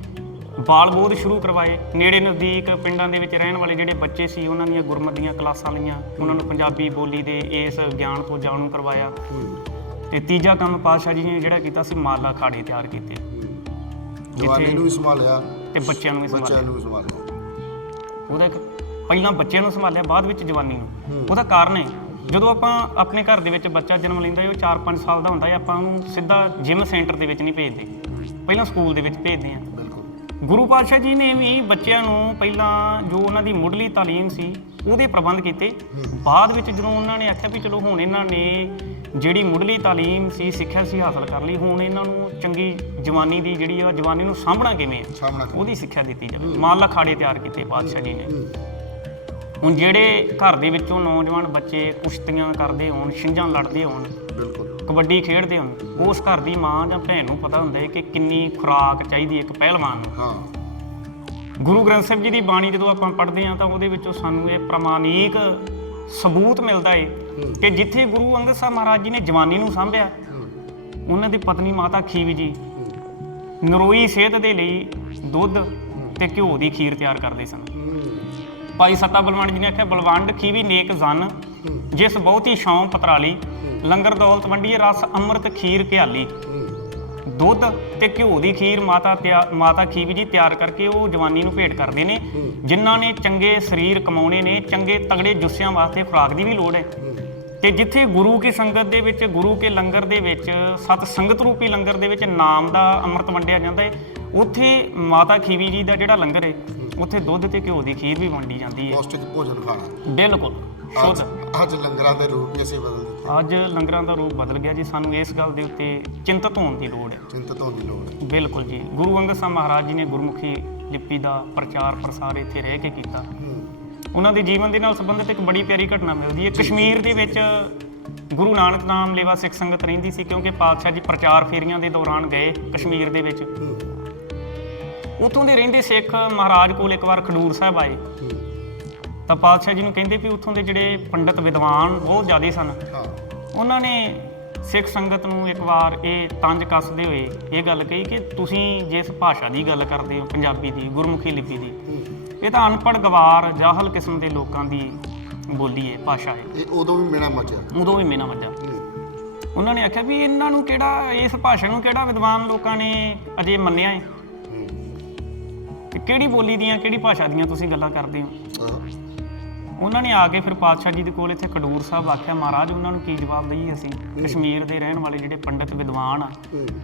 ਬਾਲ ਬੋਧ ਸ਼ੁਰੂ ਕਰਵਾਏ। ਨੇੜੇ ਨਜ਼ਦੀਕ ਪਿੰਡਾਂ ਦੇ ਵਿੱਚ ਰਹਿਣ ਵਾਲੇ ਜਿਹੜੇ ਬੱਚੇ ਸੀ ਉਹਨਾਂ ਦੀਆਂ ਗੁਰਮਤਿ ਦੀਆਂ ਕਲਾਸਾਂ ਲਈਆਂ। ਉਹਨਾਂ ਨੂੰ ਪੰਜਾਬੀ ਬੋਲੀ ਦੇ ਇਸ ਗਿਆਨ ਤੋਂ ਜਾਣੂ ਕਰਵਾਇਆ। ਤੇ ਤੀਜਾ ਕੰਮ ਪਾਤਸ਼ਾਹ ਜੀ ਨੇ ਜਿਹੜਾ ਕੀਤਾ ਸੀ ਮਾਲਾ ਖਾੜੇ ਤਿਆਰ ਕੀਤੇ। ਜਵਾਨੀ ਨੂੰ ਵੀ ਸੰਭਾਲਿਆ। ਤੇ ਬੱਚਿਆਂ ਨੂੰ ਵੀ ਬੱਚਿਆਂ ਸੰਭਾਲਿਆ ਨੂੰ ਵੀ ਸੰਭਾਲਿਆ। ਉਹਦਾ ਇੱਕ ਪਹਿਲਾਂ ਬੱਚਿਆਂ ਨੂੰ ਸੰਭਾਲਿਆ ਬਾਅਦ ਵਿੱਚ ਜਵਾਨੀ ਨੂੰ। ਉਹਦਾ ਕਾਰਨ ਹੈ ਜਦੋਂ ਆਪਾਂ ਆਪਣੇ ਘਰ ਦੇ ਵਿੱਚ ਬੱਚਾ ਜਨਮ ਲੈਂਦਾ ਹੈ ਉਹ 4-5 ਸਾਲ ਦਾ ਹੁੰਦਾ ਹੈ ਆਪਾਂ ਉਹਨੂੰ ਸਿੱਧਾ ਜਿਮ ਸੈਂਟਰ ਦੇ ਵਿੱਚ ਨਹੀਂ ਭੇਜਦੇ। ਪਹਿਲਾਂ ਸਕੂਲ ਦੇ ਵਿੱਚ ਭੇਜਦੇ ਹਾਂ। ਬਿਲਕੁਲ। ਗੁਰੂ ਪਾਤਸ਼ਾਹ ਜੀ ਨੇ ਵੀ ਬੱਚਿਆਂ ਨੂੰ ਪਹਿਲਾਂ ਜੋ ਉਹਨਾਂ ਦੀ ਮੁੱਢਲੀ ਤਾਲੀਮ ਸੀ ਉਹਦੇ ਪ੍ਰਬੰਧ ਕੀਤੇ। ਬਾਅਦ ਵਿੱਚ ਜਦੋਂ ਉਹਨਾਂ ਨੇ ਆਖਿਆ ਵੀ ਚਲੋ ਹੁਣ ਇਹਨਾਂ ਨੇ ਜਿਹੜੀ ਮੁੱਢਲੀ ਤਾਲੀਮ ਸੀ ਸਿੱਖਿਆ ਸੀ ਹਾਸਲ ਕਰ ਲਈ ਹੁਣ ਇਹਨਾਂ ਨੂੰ ਚੰਗੀ ਜਵਾਨੀ ਦੀ ਜਿਹੜੀ ਆ ਜਵਾਨੀ ਨੂੰ ਸਾਂਭਣਾ ਕਿਵੇਂ ਆ? ਉਹਦੀ ਸਿੱਖਿਆ ਦਿੱਤੀ ਜਾਵੇ। ਮਾਲ ਅਖਾੜੇ ਤਿਆਰ ਕੀਤੇ ਪਾਤਸ਼ਾਹ ਜੀ ਨੇ। ਹੁਣ ਜਿਹੜੇ ਘਰ ਦੇ ਵਿੱਚੋਂ ਨੌਜਵਾਨ ਬੱਚੇ ਕੁਸ਼ਤੀਆਂ ਕਰਦੇ ਹੋਣ ਛਿੰਝਾਂ ਲੜਦੇ ਹੋਣ ਬਿਲਕੁਲ। ਕਬੱਡੀ ਖੇਡਦੇ ਹੋਣ ਉਸ ਘਰ ਦੀ ਮਾਂ ਜਾਂ ਭੈਣ ਨੂੰ ਪਤਾ ਹੁੰਦਾ ਹੈ ਕਿ ਕਿੰਨੀ ਖੁਰਾਕ ਚਾਹੀਦੀ ਹੈ ਇੱਕ ਪਹਿਲਵਾਨ ਨੂੰ। ਹਾਂ। ਗੁਰੂ ਗ੍ਰੰਥ ਸਾਹਿਬ ਜੀ ਦੀ ਬਾਣੀ ਜਦੋਂ ਆਪਾਂ ਪੜ੍ਹਦੇ ਹਾਂ ਤਾਂ ਉਹਦੇ ਵਿੱਚੋਂ ਸਾਨੂੰ ਇਹ ਪ੍ਰਮਾਣਿਕ ਸਬੂਤ ਮਿਲਦਾ ਹੈ ਕਿ ਜਿੱਥੇ ਗੁਰੂ ਅੰਗਦ ਸਾਹਿਬ ਮਹਾਰਾਜ ਜੀ ਨੇ ਜਵਾਨੀ ਨੂੰ ਸਾਂਭਿਆ ਉਹਨਾਂ ਦੀ ਪਤਨੀ ਮਾਤਾ ਖੀਵ ਜੀ ਨਰੋਈ ਸਿਹਤ ਦੇ ਲਈ ਦੁੱਧ ਤੇ ਘਿਓ ਦੀ ਖੀਰ ਤਿਆਰ ਕਰਦੇ ਸਨ। ਭਾਈ ਸੱਤਾ ਬਲਵੰਡ ਜੀ ਨੇ ਆਖਿਆ, ਬਲਵੰਡ ਖੀਵੀ ਨੇਕ ਜਨ, ਜਿਸ ਬਹੁਤੀ ਸ਼ੌਂ ਪਤਰਾਲੀ, ਲੰਗਰ ਦੌਲਤ ਵੰਡੀਏ ਰਸ ਅੰਮ੍ਰਿਤ ਖੀਰ ਘਿਆਲੀ। ਦੁੱਧ ਤੇ ਘਿਓ ਦੀ ਖੀਰ ਮਾਤਾ ਤਿਆ- ਮਾਤਾ ਖੀਵੀ ਜੀ ਤਿਆਰ ਕਰਕੇ ਉਹ ਜਵਾਨੀ ਨੂੰ ਭੇਟ ਕਰਦੇ ਨੇ। ਜਿਨ੍ਹਾਂ ਨੇ ਚੰਗੇ ਸਰੀਰ ਕਮਾਉਣੇ ਨੇ, ਚੰਗੇ ਤਗੜੇ ਜੁੱਸਿਆਂ ਵਾਸਤੇ ਖੁਰਾਕ ਦੀ ਵੀ ਲੋੜ ਹੈ। ਤੇ ਜਿੱਥੇ ਗੁਰੂ ਕੀ ਸੰਗਤ ਦੇ ਵਿੱਚ, ਗੁਰੂ ਕੇ ਲੰਗਰ ਦੇ ਵਿੱਚ, ਸਤ ਸੰਗਤ ਰੂਪੀ ਲੰਗਰ ਦੇ ਵਿੱਚ ਨਾਮ ਦਾ ਅੰਮ੍ਰਿਤ ਵੰਡਿਆ ਜਾਂਦਾ ਹੈ, ਉੱਥੇ ਮਾਤਾ ਖੀਵੀ ਜੀ ਦਾ ਜਿਹੜਾ ਲੰਗਰ ਹੈ ਉੱਥੇ ਦੁੱਧ ਤੇ ਘਿਓ ਦੀ ਖੀਰ ਵੀ ਵੰਡੀ ਜਾਂਦੀ ਹੈ। ਪੌਸ਼ਟਿਕ ਭੋਜਨ ਖਾਣਾ। ਬਿਲਕੁਲ ਸ਼ੁੱਧ ਅੱਜ ਲੰਗਰਾਂ ਦੇ ਰੂਪ ਅਸੀਂ ਬਦਲ ਦਿੱਤੇ? ਅੱਜ ਲੰਗਰਾਂ ਦਾ ਰੂਪ ਬਦਲ ਗਿਆ ਜੀ ਸਾਨੂੰ ਇਸ ਗੱਲ ਦੇ ਉੱਤੇ ਚਿੰਤਤ ਹੋਣ ਦੀ ਲੋੜ ਹੈ। ਚਿੰਤਤ ਹੋਣ ਦੀ ਲੋੜ ਹੈ। ਬਿਲਕੁਲ ਜੀ। ਗੁਰੂ ਅੰਗਦ ਸਾਹਿਬ ਮਹਾਰਾਜ ਜੀ ਨੇ ਗੁਰਮੁਖੀ ਲਿਪੀ ਦਾ ਪ੍ਰਚਾਰ ਪ੍ਰਸਾਰ ਇੱਥੇ ਰਹਿ ਕੇ ਕੀਤਾ। ਉਹਨਾਂ ਦੇ ਜੀਵਨ ਦੇ ਨਾਲ ਸੰਬੰਧਿਤ ਇੱਕ ਬੜੀ ਪਿਆਰੀ ਘਟਨਾ ਮਿਲਦੀ ਹੈ। ਕਸ਼ਮੀਰ ਦੇ ਵਿੱਚ ਗੁਰੂ ਨਾਨਕ ਨਾਮ ਲੇਵਾ ਸਿੱਖ ਸੰਗਤ ਰਹਿੰਦੀ ਸੀ ਕਿਉਂਕਿ ਪਾਤਸ਼ਾਹ ਜੀ ਪ੍ਰਚਾਰ ਫੇਰੀਆਂ ਦੇ ਦੌਰਾਨ ਗਏ ਕਸ਼ਮੀਰ ਦੇ ਵਿੱਚ। ਉੱਥੋਂ ਦੇ ਰਹਿੰਦੇ ਸਿੱਖ ਮਹਾਰਾਜ ਕੋਲ ਇੱਕ ਵਾਰ ਖਡੂਰ ਸਾਹਿਬ ਆਏ। ਤਾਂ ਪਾਤਸ਼ਾਹ ਜੀ ਨੂੰ ਕਹਿੰਦੇ ਵੀ ਉੱਥੋਂ ਦੇ ਜਿਹੜੇ ਪੰਡਤ ਵਿਦਵਾਨ ਬਹੁਤ ਜ਼ਿਆਦੇ ਸਨ। ਉਹਨਾਂ ਨੇ ਸਿੱਖ ਸੰਗਤ ਨੂੰ ਇੱਕ ਵਾਰ ਇਹ ਤੰਜ ਕੱਸਦੇ ਹੋਏ ਇਹ ਗੱਲ ਕਹੀ ਕਿ ਤੁਸੀਂ ਜਿਸ ਭਾਸ਼ਾ ਦੀ ਗੱਲ ਕਰਦੇ ਹੋ ਪੰਜਾਬੀ ਦੀ ਗੁਰਮੁਖੀ ਲਿਪੀ ਦੀ। ਇਹ ਤਾਂ ਅਨਪੜ੍ਹ ਗਵਾਰ ਜਾਹਲ ਕਿਸਮ ਦੇ ਲੋਕਾਂ ਦੀ ਬੋਲੀ ਹੈ ਭਾਸ਼ਾ ਹੈ। ਇਹ ਉਦੋਂ ਵੀ ਮੇਰਾ ਮਚਿਆ ਉਦੋਂ ਵੀ ਵੱਜਾ ਹੂੰ। ਉਹਨਾਂ ਨੇ ਆਖਿਆ ਵੀ ਇਹਨਾਂ ਨੂੰ ਕਿਹੜਾ ਇਸ ਭਾਸ਼ਾ ਨੂੰ ਕਿਹੜਾ ਵਿਦਵਾਨ ਲੋਕਾਂ ਨੇ ਅਜੇ ਮੰਨਿਆ ਹੂੰ? ਤੇ ਕਿਹੜੀ ਬੋਲੀ ਦੀਆਂ ਕਿਹੜੀ ਭਾਸ਼ਾ ਦੀਆਂ ਤੁਸੀਂ ਗੱਲਾਂ ਕਰਦੇ ਹੋ। ਉਹਨਾਂ ਨੇ ਆ ਕੇ ਫਿਰ ਪਾਤਸ਼ਾਹ ਜੀ ਦੇ ਕੋਲ ਇੱਥੇ ਖਡੂਰ ਸਾਹਿਬ ਆਖਿਆ ਮਹਾਰਾਜ ਉਹਨਾਂ ਨੂੰ ਕੀ ਜਵਾਬ ਦਈਏ ਅਸੀਂ? ਕਸ਼ਮੀਰ ਦੇ ਰਹਿਣ ਵਾਲੇ ਜਿਹੜੇ ਪੰਡਤ ਵਿਦਵਾਨ ਆ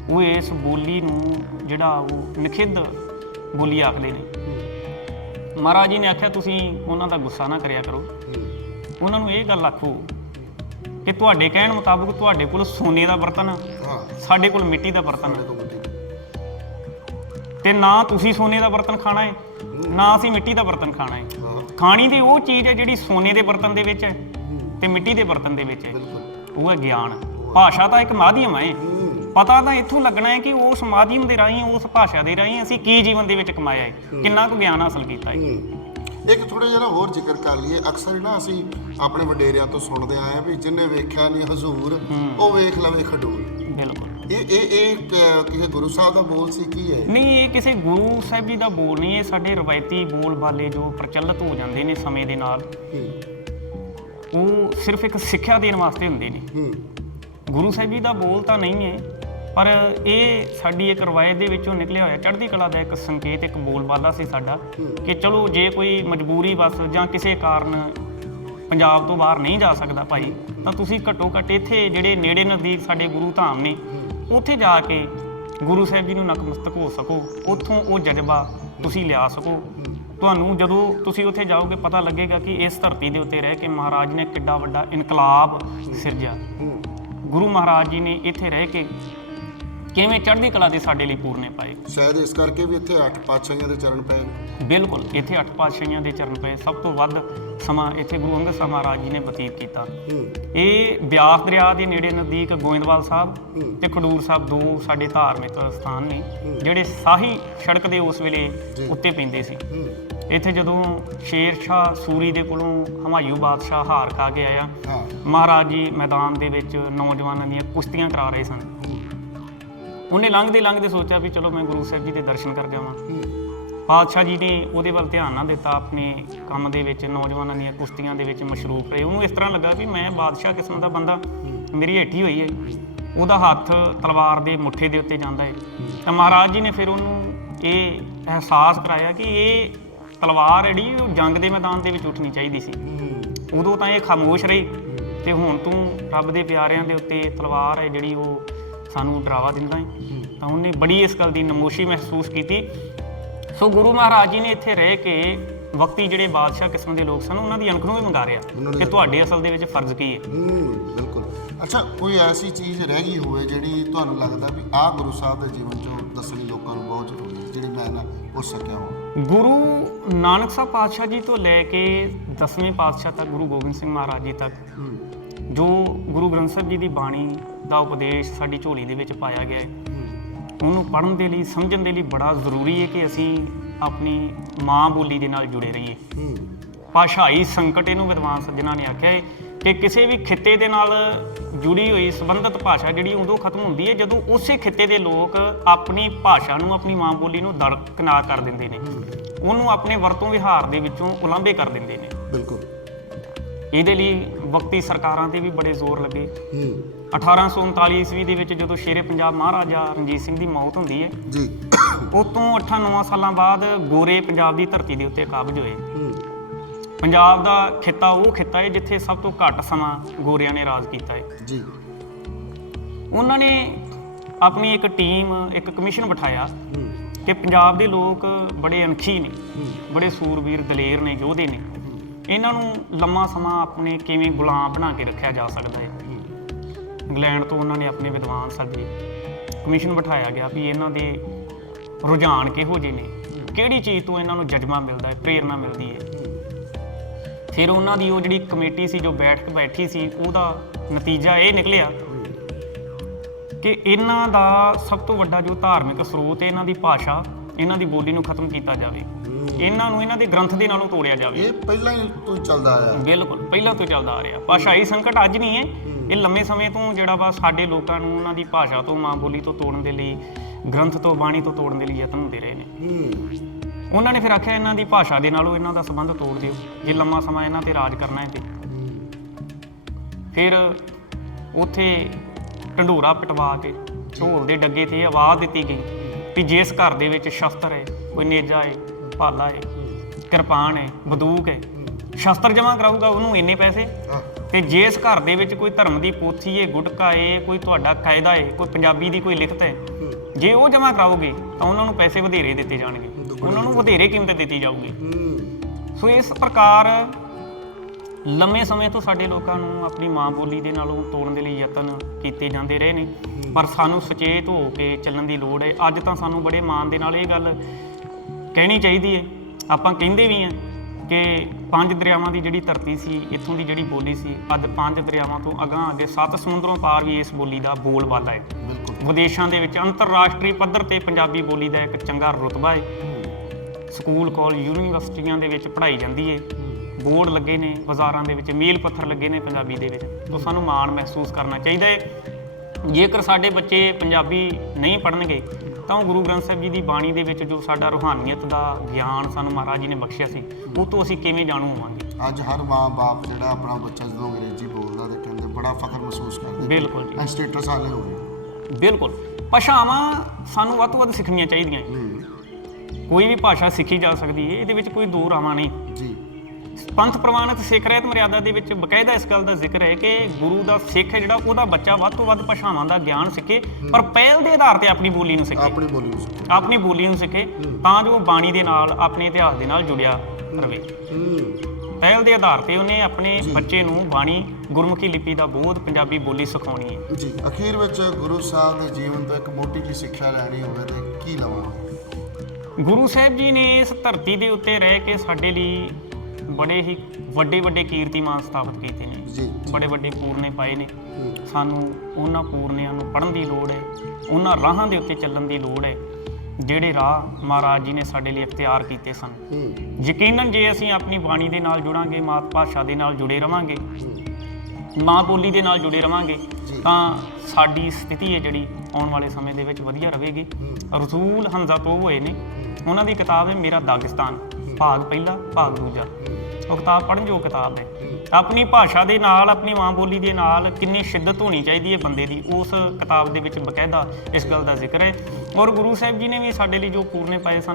ਉਹ ਇਸ ਬੋਲੀ ਨੂੰ ਜਿਹੜਾ ਉਹ ਨਖਿੱਧ ਬੋਲੀ ਆਖਦੇ ਨੇ। ਮਹਾਰਾਜ ਜੀ ਨੇ ਆਖਿਆ ਤੁਸੀਂ ਉਹਨਾਂ ਦਾ ਗੁੱਸਾ ਨਾ ਕਰਿਆ ਕਰੋ। ਉਹਨਾਂ ਨੂੰ ਇਹ ਗੱਲ ਆਖੋ ਕਿ ਤੁਹਾਡੇ ਕਹਿਣ ਮੁਤਾਬਕ ਤੁਹਾਡੇ ਕੋਲ ਸੋਨੇ ਦਾ ਬਰਤਨ ਸਾਡੇ ਕੋਲ ਮਿੱਟੀ ਦਾ ਬਰਤਨ ਤੋਂ ਨਾ ਤੁਸੀਂ ਸੋਨੇ ਦਾ ਬਰਤਨ ਖਾਣਾ ਹੈ ਨਾ ਅਸੀਂ ਮਿੱਟੀ ਦਾ ਬਰਤਨ ਖਾਣਾ ਹੈ। ਖਾਣੀ ਦੀ ਉਹ ਚੀਜ਼ ਹੈ ਜਿਹੜੀ ਸੋਨੇ ਦੇ ਬਰਤਨ ਦੇ ਵਿੱਚ ਹੈ ਤੇ ਮਿੱਟੀ ਦੇ ਬਰਤਨ ਦੇ ਵਿੱਚ ਹੈ। ਉਹ ਹੈ ਗਿਆਨ। ਭਾਸ਼ਾ ਤਾਂ ਇੱਕ ਮਾਧਿਅਮ ਹੈ। ਪਤਾ ਤਾਂ ਇੱਥੋਂ ਲੱਗਣਾ ਹੈ ਕਿ ਉਸ ਮਾਧਿਅਮ ਦੇ ਰਾਹੀਂ ਉਸ ਭਾਸ਼ਾ ਦੇ ਰਾਹੀਂ ਅਸੀਂ ਕੀ ਜੀਵਨ ਦੇ ਵਿੱਚ ਕਮਾਇਆ ਹੈ ਕਿੰਨਾ ਕੁ ਗਿਆਨ ਹਾਸਲ ਕੀਤਾ ਹੈ। ਇੱਕ ਥੋੜਾ ਜਿਹਾ ਹੋਰ ਜ਼ਿਕਰ ਕਰ ਲਈਏ। ਅਕਸਰ ਨਾ ਅਸੀਂ ਆਪਣੇ ਵਡੇਰਿਆਂ ਤੋਂ ਸੁਣਦੇ ਆਏ ਆ ਵੀ ਜਿੰਨੇ ਵੇਖਿਆ ਨਹੀਂ ਹਜ਼ੂਰ ਉਹ ਵੇਖ ਲਵੇ ਖਡੂਰ। ਬਿਲਕੁਲ। ਇਹ ਇਹ ਇਹ ਕ- ਕਿਸੇ ਗੁਰੂ ਸਾਹਿਬ ਦਾ ਬੋਲ ਸੀ ਕੀ ਹੈ? ਨਹੀਂ ਇਹ ਕਿਸੇ ਗੁਰੂ ਸਾਹਿਬ ਜੀ ਦਾ ਬੋਲ ਨਹੀਂ ਇਹ ਸਾਡੇ ਰਵਾਇਤੀ ਬੋਲ ਬਾਲੇ ਜੋ ਪ੍ਰਚਲਿਤ ਹੋ ਜਾਂਦੇ ਨੇ ਸਮੇਂ ਦੇ ਨਾਲ। ਹੂੰ। ਉਹ ਸਿਰਫ ਇੱਕ ਸਿੱਖਿਆ ਦੇਣ ਵਾਸਤੇ ਹੁੰਦੇ ਨੇ। ਹੂੰ। ਗੁਰੂ ਸਾਹਿਬ ਜੀ ਦਾ ਬੋਲ ਤਾਂ ਨਹੀਂ ਹੈ ਪਰ ਇਹ ਸਾਡੀ ਇੱਕ ਰਵਾਇਤ ਦੇ ਵਿੱਚੋਂ ਨਿਕਲਿਆ ਹੋਇਆ ਚੜ੍ਹਦੀ ਕਲਾ ਦਾ ਇੱਕ ਸੰਕੇਤ ਇੱਕ ਬੋਲ ਬਾਲਾ ਸੀ ਸਾਡਾ ਕਿ ਚਲੋ ਜੇ ਕੋਈ ਮਜਬੂਰੀ ਬਸ ਜਾਂ ਕਿਸੇ ਕਾਰਨ ਪੰਜਾਬ ਤੋਂ ਬਾਹਰ ਨਹੀਂ ਜਾ ਸਕਦਾ ਭਾਈ ਤਾਂ ਤੁਸੀਂ ਘੱਟੋ ਘੱਟ ਇੱਥੇ ਜਿਹੜੇ ਨੇੜੇ ਨਜ਼ਦੀਕ ਸਾਡੇ ਗੁਰੂ ਧਾਮ ਨੇ ਉੱਥੇ ਜਾ ਕੇ ਗੁਰੂ ਸਾਹਿਬ ਜੀ ਨੂੰ ਨਕਮਸਤਕ ਹੋ ਸਕੋ, ਉੱਥੋਂ ਉਹ ਜਜ਼ਬਾ ਤੁਸੀਂ ਲਿਆ ਸਕੋ। ਤੁਹਾਨੂੰ ਜਦੋਂ ਤੁਸੀਂ ਉੱਥੇ ਜਾਓਗੇ, ਪਤਾ ਲੱਗੇਗਾ ਕਿ ਇਸ ਧਰਤੀ ਦੇ ਉੱਤੇ ਰਹਿ ਕੇ ਮਹਾਰਾਜ ਨੇ ਕਿੱਡਾ ਵੱਡਾ ਇਨਕਲਾਬ ਸਿਰਜਿਆ। ਗੁਰੂ ਮਹਾਰਾਜ ਜੀ ਨੇ ਇੱਥੇ ਰਹਿ ਕੇ ਕਿਵੇਂ ਚੜ੍ਹਦੀ ਕਲਾ ਦੇ ਸਾਡੇ ਲਈ ਪੂਰਨੇ ਪਾਏ? ਸ਼ਾਇਦ ਇਸ ਕਰਕੇ ਵੀ ਇੱਥੇ ਅੱਠ ਪਾਤਸ਼ਾਹੀਆਂ ਦੇ ਚਰਨ ਪਏ। ਬਿਲਕੁਲ ਇੱਥੇ ਅੱਠ ਪਾਤਸ਼ਾਹੀਆਂ ਦੇ ਚਰਨ ਪਏ। ਸਭ ਤੋਂ ਵੱਧ ਸਮਾਂ ਇੱਥੇ ਗੁਰੂ ਅੰਗਦ ਸਾਹਿਬ ਮਹਾਰਾਜ ਜੀ ਨੇ ਬਤੀਤ ਕੀਤਾ। ਹੂੰ। ਇਹ ਬਿਆਸ ਦਰਿਆ ਦੇ ਨੇੜੇ ਨਜ਼ਦੀਕ ਗੋਇੰਦਵਾਲ ਸਾਹਿਬ। ਤੇ ਖਡੂਰ ਸਾਹਿਬ ਦੋ ਸਾਡੇ ਧਾਰਮਿਕ ਸਥਾਨ ਨੇ ਜਿਹੜੇ ਸਾਹੀ ਸੜਕ ਦੇ ਉਸ ਵੇਲੇ। ਉੱਤੇ ਪੈਂਦੇ ਸੀ। ਹੂੰ। ਇੱਥੇ ਜਦੋਂ ਸ਼ੇਰ ਸ਼ਾਹ ਸੂਰੀ ਦੇ ਕੋਲੋਂ ਹਮਾਯੂ ਬਾਦਸ਼ਾਹ ਹਾਰ ਖਾ ਕੇ ਆਇਆ ਮਹਾਰਾਜ ਜੀ ਮੈਦਾਨ ਦੇ ਵਿੱਚ ਨੌਜਵਾਨਾਂ ਦੀਆਂ ਕੁਸ਼ਤੀਆਂ ਕਰਾ ਰਹੇ ਸਨ। ਉਹਨੇ ਲੰਘਦੇ ਲੰਘਦੇ ਸੋਚਿਆ ਵੀ ਚਲੋ ਮੈਂ ਗੁਰੂ ਸਾਹਿਬ ਜੀ ਦੇ ਦਰਸ਼ਨ ਕਰ ਜਾਵਾਂ ਹੂੰ ਪਾਤਸ਼ਾਹ ਜੀ ਨੇ ਉਹਦੇ ਵੱਲ ਧਿਆਨ ਨਾ ਦਿੱਤਾ, ਆਪਣੇ ਕੰਮ ਦੇ ਵਿੱਚ, ਨੌਜਵਾਨਾਂ ਦੀਆਂ ਕੁਸ਼ਤੀਆਂ ਦੇ ਵਿੱਚ ਮਸ਼ਰੂਫ ਰਹੇ। ਉਹਨੂੰ ਇਸ ਤਰ੍ਹਾਂ ਲੱਗਾ ਵੀ ਮੈਂ ਬਾਦਸ਼ਾਹ ਕਿਸਮ ਦਾ ਬੰਦਾ, ਮੇਰੀ ਹੇਠੀ ਹੋਈ ਹੈ। ਉਹਦਾ ਹੱਥ ਤਲਵਾਰ ਦੇ ਮੁੱਠੇ ਦੇ ਉੱਤੇ ਜਾਂਦਾ ਹੈ। ਤਾਂ ਮਹਾਰਾਜ ਜੀ ਨੇ ਫਿਰ ਉਹਨੂੰ ਇਹ ਅਹਿਸਾਸ ਕਰਾਇਆ ਕਿ ਇਹ ਤਲਵਾਰ ਜਿਹੜੀ, ਉਹ ਜੰਗ ਦੇ ਮੈਦਾਨ ਦੇ ਵਿੱਚ ਉੱਠਣੀ ਚਾਹੀਦੀ ਸੀ। ਉਦੋਂ ਤਾਂ ਇਹ ਖਾਮੋਸ਼ ਰਹੀ ਤੇ ਹੁਣ ਤੂੰ ਰੱਬ ਦੇ ਪਿਆਰਿਆਂ ਦੇ ਉੱਤੇ ਤਲਵਾਰ ਹੈ ਜਿਹੜੀ ਉਹ ਸਾਨੂੰ ਡਰਾਵਾ ਦਿੰਦਾ ਹੈ। ਤਾਂ ਉਹਨੇ ਬੜੀ ਇਸ ਗੱਲ ਦੀ ਨਮੋਸ਼ੀ ਮਹਿਸੂਸ ਕੀਤੀ। ਸੋ ਗੁਰੂ ਮਹਾਰਾਜ ਜੀ ਨੇ ਇੱਥੇ ਰਹਿ ਕੇ ਵਕਤੀ ਜਿਹੜੇ ਬਾਦਸ਼ਾਹ ਕਿਸਮ ਦੇ ਲੋਕ ਸਨ ਉਹਨਾਂ ਦੀ ਅਣਖ ਨੂੰ ਵੀ ਮੰਗਾਰਿਆ ਉਹਨਾਂ ਦੀ ਕਿ ਤੁਹਾਡੇ ਅਸਲ ਦੇ ਵਿੱਚ ਫਰਜ਼ ਕੀ ਹੈ? ਬਿਲਕੁਲ। ਅੱਛਾ ਕੋਈ ਐਸੀ ਚੀਜ਼ ਰਹਿ ਗਈ ਹੋਵੇ ਜਿਹੜੀ ਤੁਹਾਨੂੰ ਲੱਗਦਾ ਵੀ ਆਹ ਗੁਰੂ ਸਾਹਿਬ ਦੇ ਜੀਵਨ ਚੋਂ ਦੱਸਣੀ ਲੋਕਾਂ ਨੂੰ ਬਹੁਤ ਜ਼ਰੂਰੀ ਹੈ ਜਿਹੜੀ ਮੈਂ ਨਾ ਪੁੱਛ ਸਕਿਆ ਹਾਂ ਗੁਰੂ ਨਾਨਕ ਸਾਹਿਬ ਪਾਤਸ਼ਾਹ ਜੀ ਤੋਂ ਲੈ ਕੇ 10ਵੇਂ ਪਾਤਸ਼ਾਹ ਤੱਕ ਗੁਰੂ ਗੋਬਿੰਦ ਸਿੰਘ ਮਹਾਰਾਜ ਜੀ ਤੱਕ ਜੋ ਗੁਰੂ ਗ੍ਰੰਥ ਸਾਹਿਬ ਜੀ ਦੀ ਬਾਣੀ ਦਾ ਉਪਦੇਸ਼ ਸਾਡੀ ਝੋਲੀ ਦੇ ਵਿੱਚ ਪਾਇਆ ਗਿਆ ਹੈ। ਉਹਨੂੰ ਪੜ੍ਹਨ ਦੇ ਲਈ ਸਮਝਣ ਦੇ ਲਈ ਬੜਾ ਜ਼ਰੂਰੀ ਹੈ ਕਿ ਅਸੀਂ ਆਪਣੀ ਮਾਂ ਬੋਲੀ ਦੇ ਨਾਲ ਜੁੜੇ ਰਹੀਏ। ਭਾਸ਼ਾਈ ਸੰਕਟ ਇਹਨੂੰ ਵਿਦਵਾਨ ਸੱਜਣਾ ਨੇ ਆਖਿਆ ਹੈ ਕਿ ਕਿਸੇ ਵੀ ਖਿੱਤੇ ਦੇ ਨਾਲ ਜੁੜੀ ਹੋਈ ਸੰਬੰਧਿਤ ਭਾਸ਼ਾ ਜਿਹੜੀ ਉਦੋਂ ਖਤਮ ਹੁੰਦੀ ਹੈ ਜਦੋਂ ਉਸੇ ਖਿੱਤੇ ਦੇ ਲੋਕ ਆਪਣੀ ਭਾਸ਼ਾ ਨੂੰ ਆਪਣੀ ਮਾਂ ਬੋਲੀ ਨੂੰ ਦਰਕਨਾਰ ਕਰ ਦਿੰਦੇ ਨੇ। ਉਹਨੂੰ ਆਪਣੇ ਵਰਤੋਂ ਵਿਹਾਰ ਦੇ ਵਿੱਚੋਂ ਉਲਾਂਭੇ ਕਰ ਦਿੰਦੇ ਨੇ। ਬਿਲਕੁਲ। ਇਹਦੇ ਲਈ ਵਕਤੀ ਸਰਕਾਰਾਂ ਤੇ ਵੀ ਬੜੇ ਜ਼ੋਰ ਲੱਗੇ। ਹੂੰ। 1839 ਈਸਵੀ ਦੇ ਵਿੱਚ ਜਦੋਂ ਸ਼ੇਰੇ ਪੰਜਾਬ ਮਹਾਰਾਜਾ ਰਣਜੀਤ ਸਿੰਘ ਦੀ ਮੌਤ ਹੁੰਦੀ ਹੈ ਜੀ। ਉਹ ਤੋਂ 8-9 ਸਾਲਾਂ ਬਾਅਦ ਗੋਰੇ ਪੰਜਾਬ ਦੀ ਧਰਤੀ ਦੇ ਉੱਤੇ ਕਾਬਜ ਹੋਏ। ਹੂੰ। ਪੰਜਾਬ ਦਾ ਖਿੱਤਾ ਉਹ ਖਿੱਤਾ ਹੈ ਜਿੱਥੇ ਸਭ ਤੋਂ ਘੱਟ ਸਮਾਂ ਗੋਰਿਆਂ ਨੇ ਰਾਜ ਕੀਤਾ ਹੈ। ਜੀ। ਉਹਨਾਂ ਨੇ ਆਪਣੀ ਇੱਕ ਟੀਮ ਇੱਕ ਕਮਿਸ਼ਨ ਬਿਠਾਇਆ ਕਿ ਪੰਜਾਬ ਦੇ ਲੋਕ ਬੜੇ ਅਣਖੀ ਨੇ ਬੜੇ ਸੂਰਬੀਰ ਦਲੇਰ ਨੇ ਯੋਧੇ ਨੇ। ਇਹਨਾਂ ਨੂੰ ਲੰਮਾ ਸਮਾਂ ਆਪਣੇ ਕਿਵੇਂ ਗੁਲਾਮ ਬਣਾ ਕੇ ਰੱਖਿਆ ਜਾ ਸਕਦਾ ਹੈ? ਇੰਗਲੈਂਡ ਤੋਂ ਉਹਨਾਂ ਨੇ ਆਪਣੇ ਵਿਦਵਾਨ ਸੱਦੇ ਕਮਿਸ਼ਨ ਬਿਠਾਇਆ ਗਿਆ ਵੀ ਇਹਨਾਂ ਦੇ ਰੁਝਾਨ ਕਿਹੋ ਜਿਹੇ ਨੇ। ਕਿਹੜੀ ਚੀਜ਼ ਤੋਂ ਇਹਨਾਂ ਨੂੰ ਜਜ਼ਬਾ ਮਿਲਦਾ ਹੈ ਪ੍ਰੇਰਣਾ ਮਿਲਦੀ ਹੈ। ਫਿਰ ਉਹਨਾਂ ਦੀ ਉਹ ਜਿਹੜੀ ਕਮੇਟੀ ਸੀ ਜੋ ਬੈਠਕ ਬੈਠੀ ਸੀ ਉਹਦਾ ਨਤੀਜਾ ਇਹ ਨਿਕਲਿਆ ਕਿ ਇਹਨਾਂ ਦਾ ਸਭ ਤੋਂ ਵੱਡਾ ਜੋ ਧਾਰਮਿਕ ਸਰੋਤ ਹੈ ਇਹਨਾਂ ਦੀ ਭਾਸ਼ਾ ਇਹਨਾਂ ਦੀ ਬੋਲੀ ਨੂੰ ਖਤਮ ਕੀਤਾ ਜਾਵੇ। ਇਹਨਾਂ ਨੂੰ ਇਹਨਾਂ ਦੇ ਗ੍ਰੰਥ ਦੇ ਨਾਲੋਂ ਤੋੜਿਆ ਜਾਵੇ। ਇਹ ਪਹਿਲਾਂ ਹੀ ਤੋਂ ਚੱਲਦਾ ਆਇਆ ਬਿਲਕੁਲ ਪਹਿਲਾਂ ਤੋਂ ਚੱਲਦਾ ਆ ਰਿਹਾ। ਭਾਸ਼ਾਈ ਸੰਕਟ ਅੱਜ ਨਹੀਂ ਹੈ। ਇਹ ਲੰਮੇ ਸਮੇਂ ਤੋਂ ਜਿਹੜਾ ਵਾ ਸਾਡੇ ਲੋਕਾਂ ਨੂੰ ਉਹਨਾਂ ਦੀ ਭਾਸ਼ਾ ਤੋਂ ਮਾਂ ਬੋਲੀ ਤੋਂ ਤੋੜਨ ਦੇ ਲਈ ਗ੍ਰੰਥ ਤੋਂ ਬਾਣੀ ਤੋਂ ਤੋੜਨ ਦੇ ਲਈ ਯਤਨ ਹੁੰਦੇ ਰਹੇ ਨੇ। ਉਹਨਾਂ ਨੇ ਫਿਰ ਆਖਿਆ ਇਹਨਾਂ ਦੀ ਭਾਸ਼ਾ ਦੇ ਨਾਲੋਂ ਇਹਨਾਂ ਦਾ ਸੰਬੰਧ ਤੋੜ ਦਿਓ। ਜੇ ਲੰਮਾ ਸਮਾਂ ਇਹਨਾਂ ਤੇ ਰਾਜ ਕਰਨਾ ਹੈ ਤੇ। ਫਿਰ ਉੱਥੇ ਢੰਡੋਰਾ ਪਟਵਾ ਕੇ ਢੋਲ ਦੇ ਡੱਗੇ ਤੇ ਆਵਾਜ਼ ਦਿੱਤੀ ਗਈ ਕਿ ਜਿਸ ਘਰ ਦੇ ਵਿੱਚ ਸ਼ਸਤਰ ਹੈ ਕੋਈ ਨੇਜਾ ਹੈ ਭਾਲਾ ਹੈ ਕਿਰਪਾਨ ਹੈ ਬੰਦੂਕ ਹੈ ਸ਼ਸਤਰ ਜਮ੍ਹਾਂ ਕਰਾਊਗਾ ਉਹਨੂੰ ਇੰਨੇ ਪੈਸੇ? ਤੇ ਜਿਸ ਘਰ ਦੇ ਵਿੱਚ ਕੋਈ ਧਰਮ ਦੀ ਪੋਥੀ ਹੈ ਗੁਟਕਾ ਹੈ ਕੋਈ ਤੁਹਾਡਾ ਕਾਇਦਾ ਹੈ ਕੋਈ ਪੰਜਾਬੀ ਦੀ ਕੋਈ ਲਿਖਤ ਹੈ। ਜੇ ਉਹ ਜਮ੍ਹਾਂ ਕਰਾਓਗੇ ਤਾਂ ਉਹਨਾਂ ਨੂੰ ਪੈਸੇ ਵਧੇਰੇ ਦਿੱਤੇ ਜਾਣਗੇ। ਉਹਨਾਂ ਨੂੰ ਵਧੇਰੇ ਕੀਮਤ ਦਿੱਤੀ ਜਾਊਗੀ। ਸੋ ਇਸ ਪ੍ਰਕਾਰ ਲੰਮੇ ਸਮੇਂ ਤੋਂ ਸਾਡੇ ਲੋਕਾਂ ਨੂੰ ਆਪਣੀ ਮਾਂ ਬੋਲੀ ਦੇ ਨਾਲੋਂ ਤੋੜਨ ਦੇ ਲਈ ਯਤਨ ਕੀਤੇ ਜਾਂਦੇ ਰਹੇ ਨੇ। ਪਰ ਸਾਨੂੰ ਸੁਚੇਤ ਹੋ ਕੇ ਚੱਲਣ ਦੀ ਲੋੜ ਹੈ ਅੱਜ ਤਾਂ ਸਾਨੂੰ ਬੜੇ ਮਾਣ ਦੇ ਨਾਲ ਇਹ ਗੱਲ ਕਹਿਣੀ ਚਾਹੀਦੀ ਹੈ ਆਪਾਂ ਕਹਿੰਦੇ ਵੀ ਹਾਂ ਕਿ ਪੰਜ ਦਰਿਆਵਾਂ ਦੀ ਜਿਹੜੀ ਧਰਤੀ ਸੀ ਇੱਥੋਂ ਦੀ ਜਿਹੜੀ ਬੋਲੀ ਸੀ ਅੱਜ ਪੰਜ ਦਰਿਆਵਾਂ ਤੋਂ ਅਗਾਂਹ ਅੱਗੇ ਸੱਤ ਸਮੁੰਦਰੋਂ ਪਾਰ ਵੀ ਇਸ ਬੋਲੀ ਦਾ ਬੋਲਬਾਲਾ ਹੈ। ਬਿਲਕੁਲ। ਵਿਦੇਸ਼ਾਂ ਦੇ ਵਿੱਚ ਅੰਤਰਰਾਸ਼ਟਰੀ ਪੱਧਰ ਤੇ ਪੰਜਾਬੀ ਬੋਲੀ ਦਾ ਇੱਕ ਚੰਗਾ ਰੁਤਬਾ ਹੈ। ਸਕੂਲ ਕਾਲਜ ਯੂਨੀਵਰਸਿਟੀਆਂ ਦੇ ਵਿੱਚ ਪੜ੍ਹਾਈ ਜਾਂਦੀ ਹੈ। ਬੋਰਡ ਲੱਗੇ ਨੇ ਬਾਜ਼ਾਰਾਂ ਦੇ ਵਿੱਚ ਮੀਲ ਪੱਥਰ ਲੱਗੇ ਨੇ ਪੰਜਾਬੀ ਦੇ ਵਿੱਚ। ਤੋਂ ਸਾਨੂੰ ਮਾਣ ਮਹਿਸੂਸ ਕਰਨਾ ਚਾਹੀਦਾ ਹੈ। ਜੇਕਰ ਸਾਡੇ ਬੱਚੇ ਪੰਜਾਬੀ ਨਹੀਂ ਪੜ੍ਹਨਗੇ ਤਾਂ ਉਹ ਗੁਰੂ ਗ੍ਰੰਥ ਸਾਹਿਬ ਜੀ ਦੀ ਬਾਣੀ ਦੇ ਵਿੱਚ ਜੋ ਸਾਡਾ ਰੂਹਾਨੀਅਤ ਦਾ ਗਿਆਨ ਸਾਨੂੰ ਮਹਾਰਾਜ ਜੀ ਨੇ ਬਖਸ਼ਿਆ ਸੀ ਉਹ ਤੋਂ ਅਸੀਂ ਕਿਵੇਂ ਜਾਣੂ ਹੋਵਾਂਗੇ? ਅੱਜ ਹਰ ਮਾਂ-ਬਾਪ ਜਿਹੜਾ ਆਪਣਾ ਬੱਚਾ ਜਦੋਂ ਅੰਗਰੇਜ਼ੀ ਬੋਲਦਾ ਤੇ ਕਹਿੰਦੇ ਬੜਾ ਫਖਰ ਮਹਿਸੂਸ ਕਰਦੇ ਬਿਲਕੁਲ ਜੀ। ਸਟੇਟਸ ਵਾਲੇ ਹੋ ਗਏ। ਬਿਲਕੁਲ। ਭਾਸ਼ਾਵਾਂ ਸਾਨੂੰ ਵੱਧ ਤੋਂ ਵੱਧ ਸਿੱਖਣੀਆਂ ਚਾਹੀਦੀਆਂ। ਕੋਈ ਵੀ ਭਾਸ਼ਾ ਸਿੱਖੀ ਜਾ ਸਕਦੀ ਹੈ ਇਹਦੇ ਵਿੱਚ ਕੋਈ ਦੋ ਰਾਵਾਂ ਨਹੀਂ ਜੀ। ਪੰਥ ਪ੍ਰਮਾਣਿਤ ਸਿੱਖ ਰਹਿਤ ਮਰਿਆਦਾ ਦੇ ਵਿੱਚ ਬਕਾਇਦਾ ਇਸ ਗੱਲ ਦਾ ਜ਼ਿਕਰ ਹੈ ਕਿ ਗੁਰੂ ਦਾ ਸਿੱਖ ਹੈ ਜਿਹੜਾ ਉਹਦਾ ਬੱਚਾ ਵੱਧ ਤੋਂ ਵੱਧ ਭਾਸ਼ਾਵਾਂ ਦਾ ਗਿਆਨ ਸਿੱਖੇ ਪਰ ਪਹਿਲ ਦੇ ਆਧਾਰ ਤੇ ਆਪਣੀ ਬੋਲੀ ਨੂੰ ਸਿੱਖੇ। ਆਪਣੀ ਬੋਲੀ ਨੂੰ ਸਿੱਖੋ। ਆਪਣੀ ਬੋਲੀ ਨੂੰ ਸਿੱਖੇ ਤਾਂ ਜੋ ਬਾਣੀ ਦੇ ਨਾਲ ਆਪਣੇ ਇਤਿਹਾਸ ਦੇ ਨਾਲ ਜੁੜਿਆ ਰਵੇ ਹੂੰ। ਪਹਿਲ ਦੇ ਆਧਾਰ ਤੇ ਉਹਨੇ ਆਪਣੇ ਬੱਚੇ ਨੂੰ ਬਾਣੀ ਗੁਰਮੁਖੀ ਲਿਪੀ ਦਾ ਬੋਧ ਪੰਜਾਬੀ ਬੋਲੀ ਸਿਖਾਉਣੀ ਹੈ। ਜੀ ਅਖੀਰ ਵਿੱਚ ਗੁਰੂ ਸਾਹਿਬ ਦੇ ਜੀਵਨ ਤੋਂ ਇੱਕ ਮੋਟੀ ਜਿਹੀ ਸਿੱਖਿਆ ਲੈਣੀ ਹੋਵੇ ਤੇ ਕੀ ਲਵਾਂਗੇ? ਗੁਰੂ ਸਾਹਿਬ ਜੀ ਨੇ ਇਸ ਧਰਤੀ ਦੇ ਉੱਤੇ ਰਹਿ ਕੇ ਸਾਡੇ ਲਈ ਬੜੇ ਹੀ ਵੱਡੇ ਵੱਡੇ ਕੀਰਤੀਮਾਨ ਸਥਾਪਿਤ ਕੀਤੇ ਨੇ। ਜੀ। ਬੜੇ ਵੱਡੇ ਪੂਰਨੇ ਪਾਏ ਨੇ। ਸਾਨੂੰ ਉਹਨਾਂ ਪੂਰਨਿਆਂ ਨੂੰ ਪੜ੍ਹਨ ਦੀ ਲੋੜ ਹੈ। ਉਹਨਾਂ ਰਾਹਾਂ ਦੇ ਉੱਤੇ ਚੱਲਣ ਦੀ ਲੋੜ ਹੈ। ਜਿਹੜੇ ਰਾਹ ਮਹਾਰਾਜ ਜੀ ਨੇ ਸਾਡੇ ਲਈ ਇਖਤਿਆਰ ਕੀਤੇ ਸਨ। ਯਕੀਨਨ ਜੇ ਅਸੀਂ ਆਪਣੀ ਬਾਣੀ ਦੇ ਨਾਲ ਜੁੜਾਂਗੇ ਮਾਤ ਭਾਸ਼ਾ ਦੇ ਨਾਲ ਜੁੜੇ ਰਵਾਂਗੇ ਮਾਂ ਬੋਲੀ ਦੇ ਨਾਲ ਜੁੜੇ ਰਵਾਂਗੇ। ਤਾਂ ਸਾਡੀ ਸਥਿਤੀ ਹੈ ਜਿਹੜੀ ਆਉਣ ਵਾਲੇ ਸਮੇਂ ਦੇ ਵਿੱਚ ਵਧੀਆ ਰਹੇਗੀ। ਰਸੂਲ ਹਮਜ਼ਾ ਤੋਂ ਹੋਏ ਨੇ। ਉਹਨਾਂ ਦੀ ਕਿਤਾਬ ਹੈ ਮੇਰਾ ਦਾਗਿਸਤਾਨ। ਭਾਗ ਪਹਿਲਾ, ਭਾਗ ਦੂਜਾ। ਉਹ ਕਿਤਾਬ ਪੜ੍ਹਨ ਜੋ ਕਿਤਾਬ ਹੈ। ਆਪਣੀ ਭਾਸ਼ਾ ਦੇ ਨਾਲ, ਆਪਣੀ ਮਾਂ ਬੋਲੀ ਦੇ ਨਾਲ ਕਿੰਨੀ ਸ਼ਿੱਦਤ ਹੋਣੀ ਚਾਹੀਦੀ ਹੈ ਬੰਦੇ ਦੀ, ਉਸ ਕਿਤਾਬ ਦੇ ਵਿੱਚ ਬਕਾਇਦਾ ਇਸ ਗੱਲ ਦਾ ਜ਼ਿਕਰ ਹੈ। ਔਰ ਗੁਰੂ ਸਾਹਿਬ ਜੀ ਨੇ ਵੀ ਸਾਡੇ ਲਈ ਜੋ ਪੂਰਨੇ ਪਾਏ ਸਨ,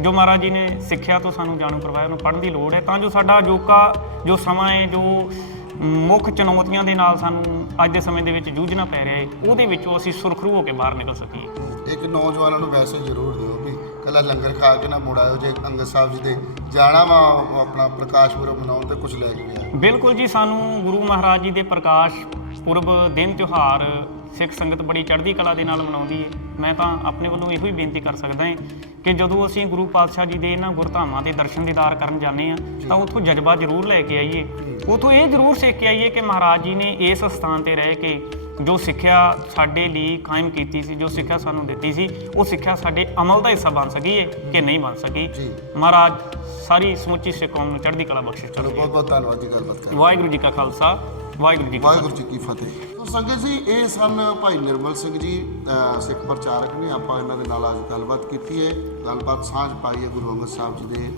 ਜੋ ਮਹਾਰਾਜ ਜੀ ਨੇ ਸਿੱਖਿਆ ਤੋਂ ਸਾਨੂੰ ਜਾਣੂ ਕਰਵਾਇਆ, ਉਹਨੂੰ ਪੜ੍ਹਨ ਦੀ ਲੋੜ ਹੈ, ਤਾਂ ਜੋ ਸਾਡਾ ਅਜੋਕਾ ਜੋ ਸਮਾਂ ਹੈ, ਜੋ ਮੁੱਖ ਚੁਣੌਤੀਆਂ ਦੇ ਨਾਲ ਸਾਨੂੰ ਅੱਜ ਦੇ ਸਮੇਂ ਦੇ ਵਿੱਚ ਜੂਝਣਾ ਪੈ ਰਿਹਾ ਹੈ, ਉਹਦੇ ਵਿੱਚੋਂ ਅਸੀਂ ਸੁਰਖਰੂ ਹੋ ਕੇ ਬਾਹਰ ਨਿਕਲ ਸਕੀਏ। ਇੱਕ ਨੌਜਵਾਨਾਂ ਨੂੰ ਵੈਸੇ ਜ਼ਰੂਰ ਦਿਓ। ਕੱਲਾ ਲੰਗਰ ਖਾ ਕੇ ਨਾ ਮੁੜ ਆਇਓ ਜੇ ਅੰਗਦ ਸਾਹਿਬ ਜੀ ਦੇ ਜਾਣਾ ਵਾ ਆਪਣਾ ਪ੍ਰਕਾਸ਼ ਪੁਰਬ ਮਨਾਉਣ ਤੇ ਕੁਝ ਲੈ ਕੇ ਗਿਆ ਬਿਲਕੁਲ ਜੀ ਸਾਨੂੰ ਗੁਰੂ ਮਹਾਰਾਜ ਜੀ ਦੇ ਪ੍ਰਕਾਸ਼ ਪੁਰਬ ਦਿਨ ਤਿਉਹਾਰ ਸਿੱਖ ਸੰਗਤ ਬੜੀ ਚੜ੍ਹਦੀ ਕਲਾ ਦੇ ਨਾਲ ਮਨਾਉਂਦੀ ਹੈ ਮੈਂ ਤਾਂ ਆਪਣੇ ਵੱਲੋਂ ਇਹੋ ਹੀ ਬੇਨਤੀ ਕਰ ਸਕਦਾ ਹਾਂ ਕਿ ਜਦੋਂ ਅਸੀਂ ਗੁਰੂ ਪਾਤਸ਼ਾਹ ਜੀ ਦੇ ਇਹਨਾਂ ਗੁਰਧਾਮਾਂ ਦੇ ਦਰਸ਼ਨ ਦੀਦਾਰ ਕਰਨ ਜਾਂਦੇ ਆ ਤਾਂ ਉੱਥੋਂ ਜਜ਼ਬਾ ਜ਼ਰੂਰ ਲੈ ਕੇ ਆਈਏ। ਉੱਥੋਂ ਇਹ ਜ਼ਰੂਰ ਸਿੱਖ ਕੇ ਆਈਏ ਕਿ ਮਹਾਰਾਜ ਜੀ ਨੇ ਇਸ ਸਥਾਨ ਤੇ ਰਹਿ ਕੇ ਜੋ ਸਿੱਖਿਆ ਸਾਡੇ ਲਈ ਕਾਇਮ ਕੀਤੀ ਸੀ ਜੋ ਸਿੱਖਿਆ ਸਾਨੂੰ ਦਿੱਤੀ ਸੀ ਉਹ ਸਿੱਖਿਆ ਸਾਡੇ ਅਮਲ ਦਾ ਹਿੱਸਾ ਬਣ ਸਕੀ ਹੈ ਕਿ ਨਹੀਂ ਬਣ ਸਕੀ। ਮਹਾਰਾਜ ਸਾਰੀ ਸਮੁੱਚੀ ਸਿੱਖ ਕੌਮ ਨੂੰ ਚੜ੍ਹਦੀ ਕਲਾ ਬਖਸ਼ੇ ਚਲੋ ਬਹੁਤ ਬਹੁਤ ਧੰਨਵਾਦ ਜੀ ਗੱਲਬਾਤ ਕਰਨ ਵਾਹਿਗੁਰੂ ਜੀ ਕਾ ਖਾਲਸਾ ਵਾਹਿਗੁਰੂ ਜੀ ਵਾਹਿਗੁਰੂ ਜੀ ਕੀ ਫਤਿਹ। ਸੋ ਸੰਗਤ ਜੀ ਇਹ ਸਨ ਭਾਈ ਨਿਰਮਲ ਸਿੰਘ ਜੀ ਸਿੱਖ ਪ੍ਰਚਾਰਕ ਨੇ ਆਪਾਂ ਇਹਨਾਂ ਦੇ ਨਾਲ ਅੱਜ ਗੱਲਬਾਤ ਕੀਤੀ ਹੈ। ਗੱਲਬਾਤ ਸਾਂਝ ਪਾਈ ਹੈ ਗੁਰੂ ਅੰਗਦ ਸਾਹਿਬ ਜੀ ਦੇ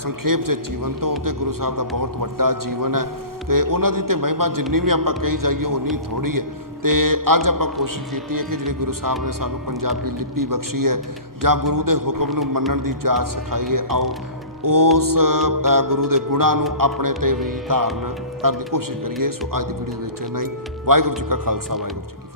ਸੰਖੇਪ ਜਿਹੇ ਜੀਵਨ ਤੋਂ ਤੇ ਗੁਰੂ ਸਾਹਿਬ ਦਾ ਬਹੁਤ ਵੱਡਾ ਜੀਵਨ ਹੈ। ਤੇ ਉਹਨਾਂ ਦੀ ਤੇ ਮਹਿਮਾ ਜਿੰਨੀ ਵੀ ਆਪਾਂ ਕਹੀ ਜਾਈਏ ਉਨੀ ਥੋੜੀ ਹੈ। ਤੇ ਅੱਜ ਆਪਾਂ ਕੋਸ਼ਿਸ਼ ਕੀਤੀ ਹੈ ਕਿ ਜਿਹੜੇ ਗੁਰੂ ਸਾਹਿਬ ਨੇ ਸਾਨੂੰ ਪੰਜਾਬੀ ਲਿਪੀ ਬਖਸ਼ੀ ਹੈ ਜਾਂ ਗੁਰੂ ਦੇ ਹੁਕਮ ਨੂੰ ਮੰਨਣ ਦੀ ਜਾਚ ਸਿਖਾਈ ਹੈ, ਆਓ ਉਸ ਗੁਰੂ ਦੇ ਗੁਣਾਂ ਨੂੰ ਆਪਣੇ ਤੇ ਵੀ ਧਾਰਨ ਕਰਨ ਦੀ ਕੋਸ਼ਿਸ਼ ਕਰੀਏ। ਸੋ ਅੱਜ ਦੀ ਵੀਡੀਓ ਵਿੱਚ ਇੰਨਾ ਹੀ। ਵਾਹਿਗੁਰੂ ਜੀ ਕਾ ਖਾਲਸਾ, ਵਾਹਿਗੁਰੂ ਜੀ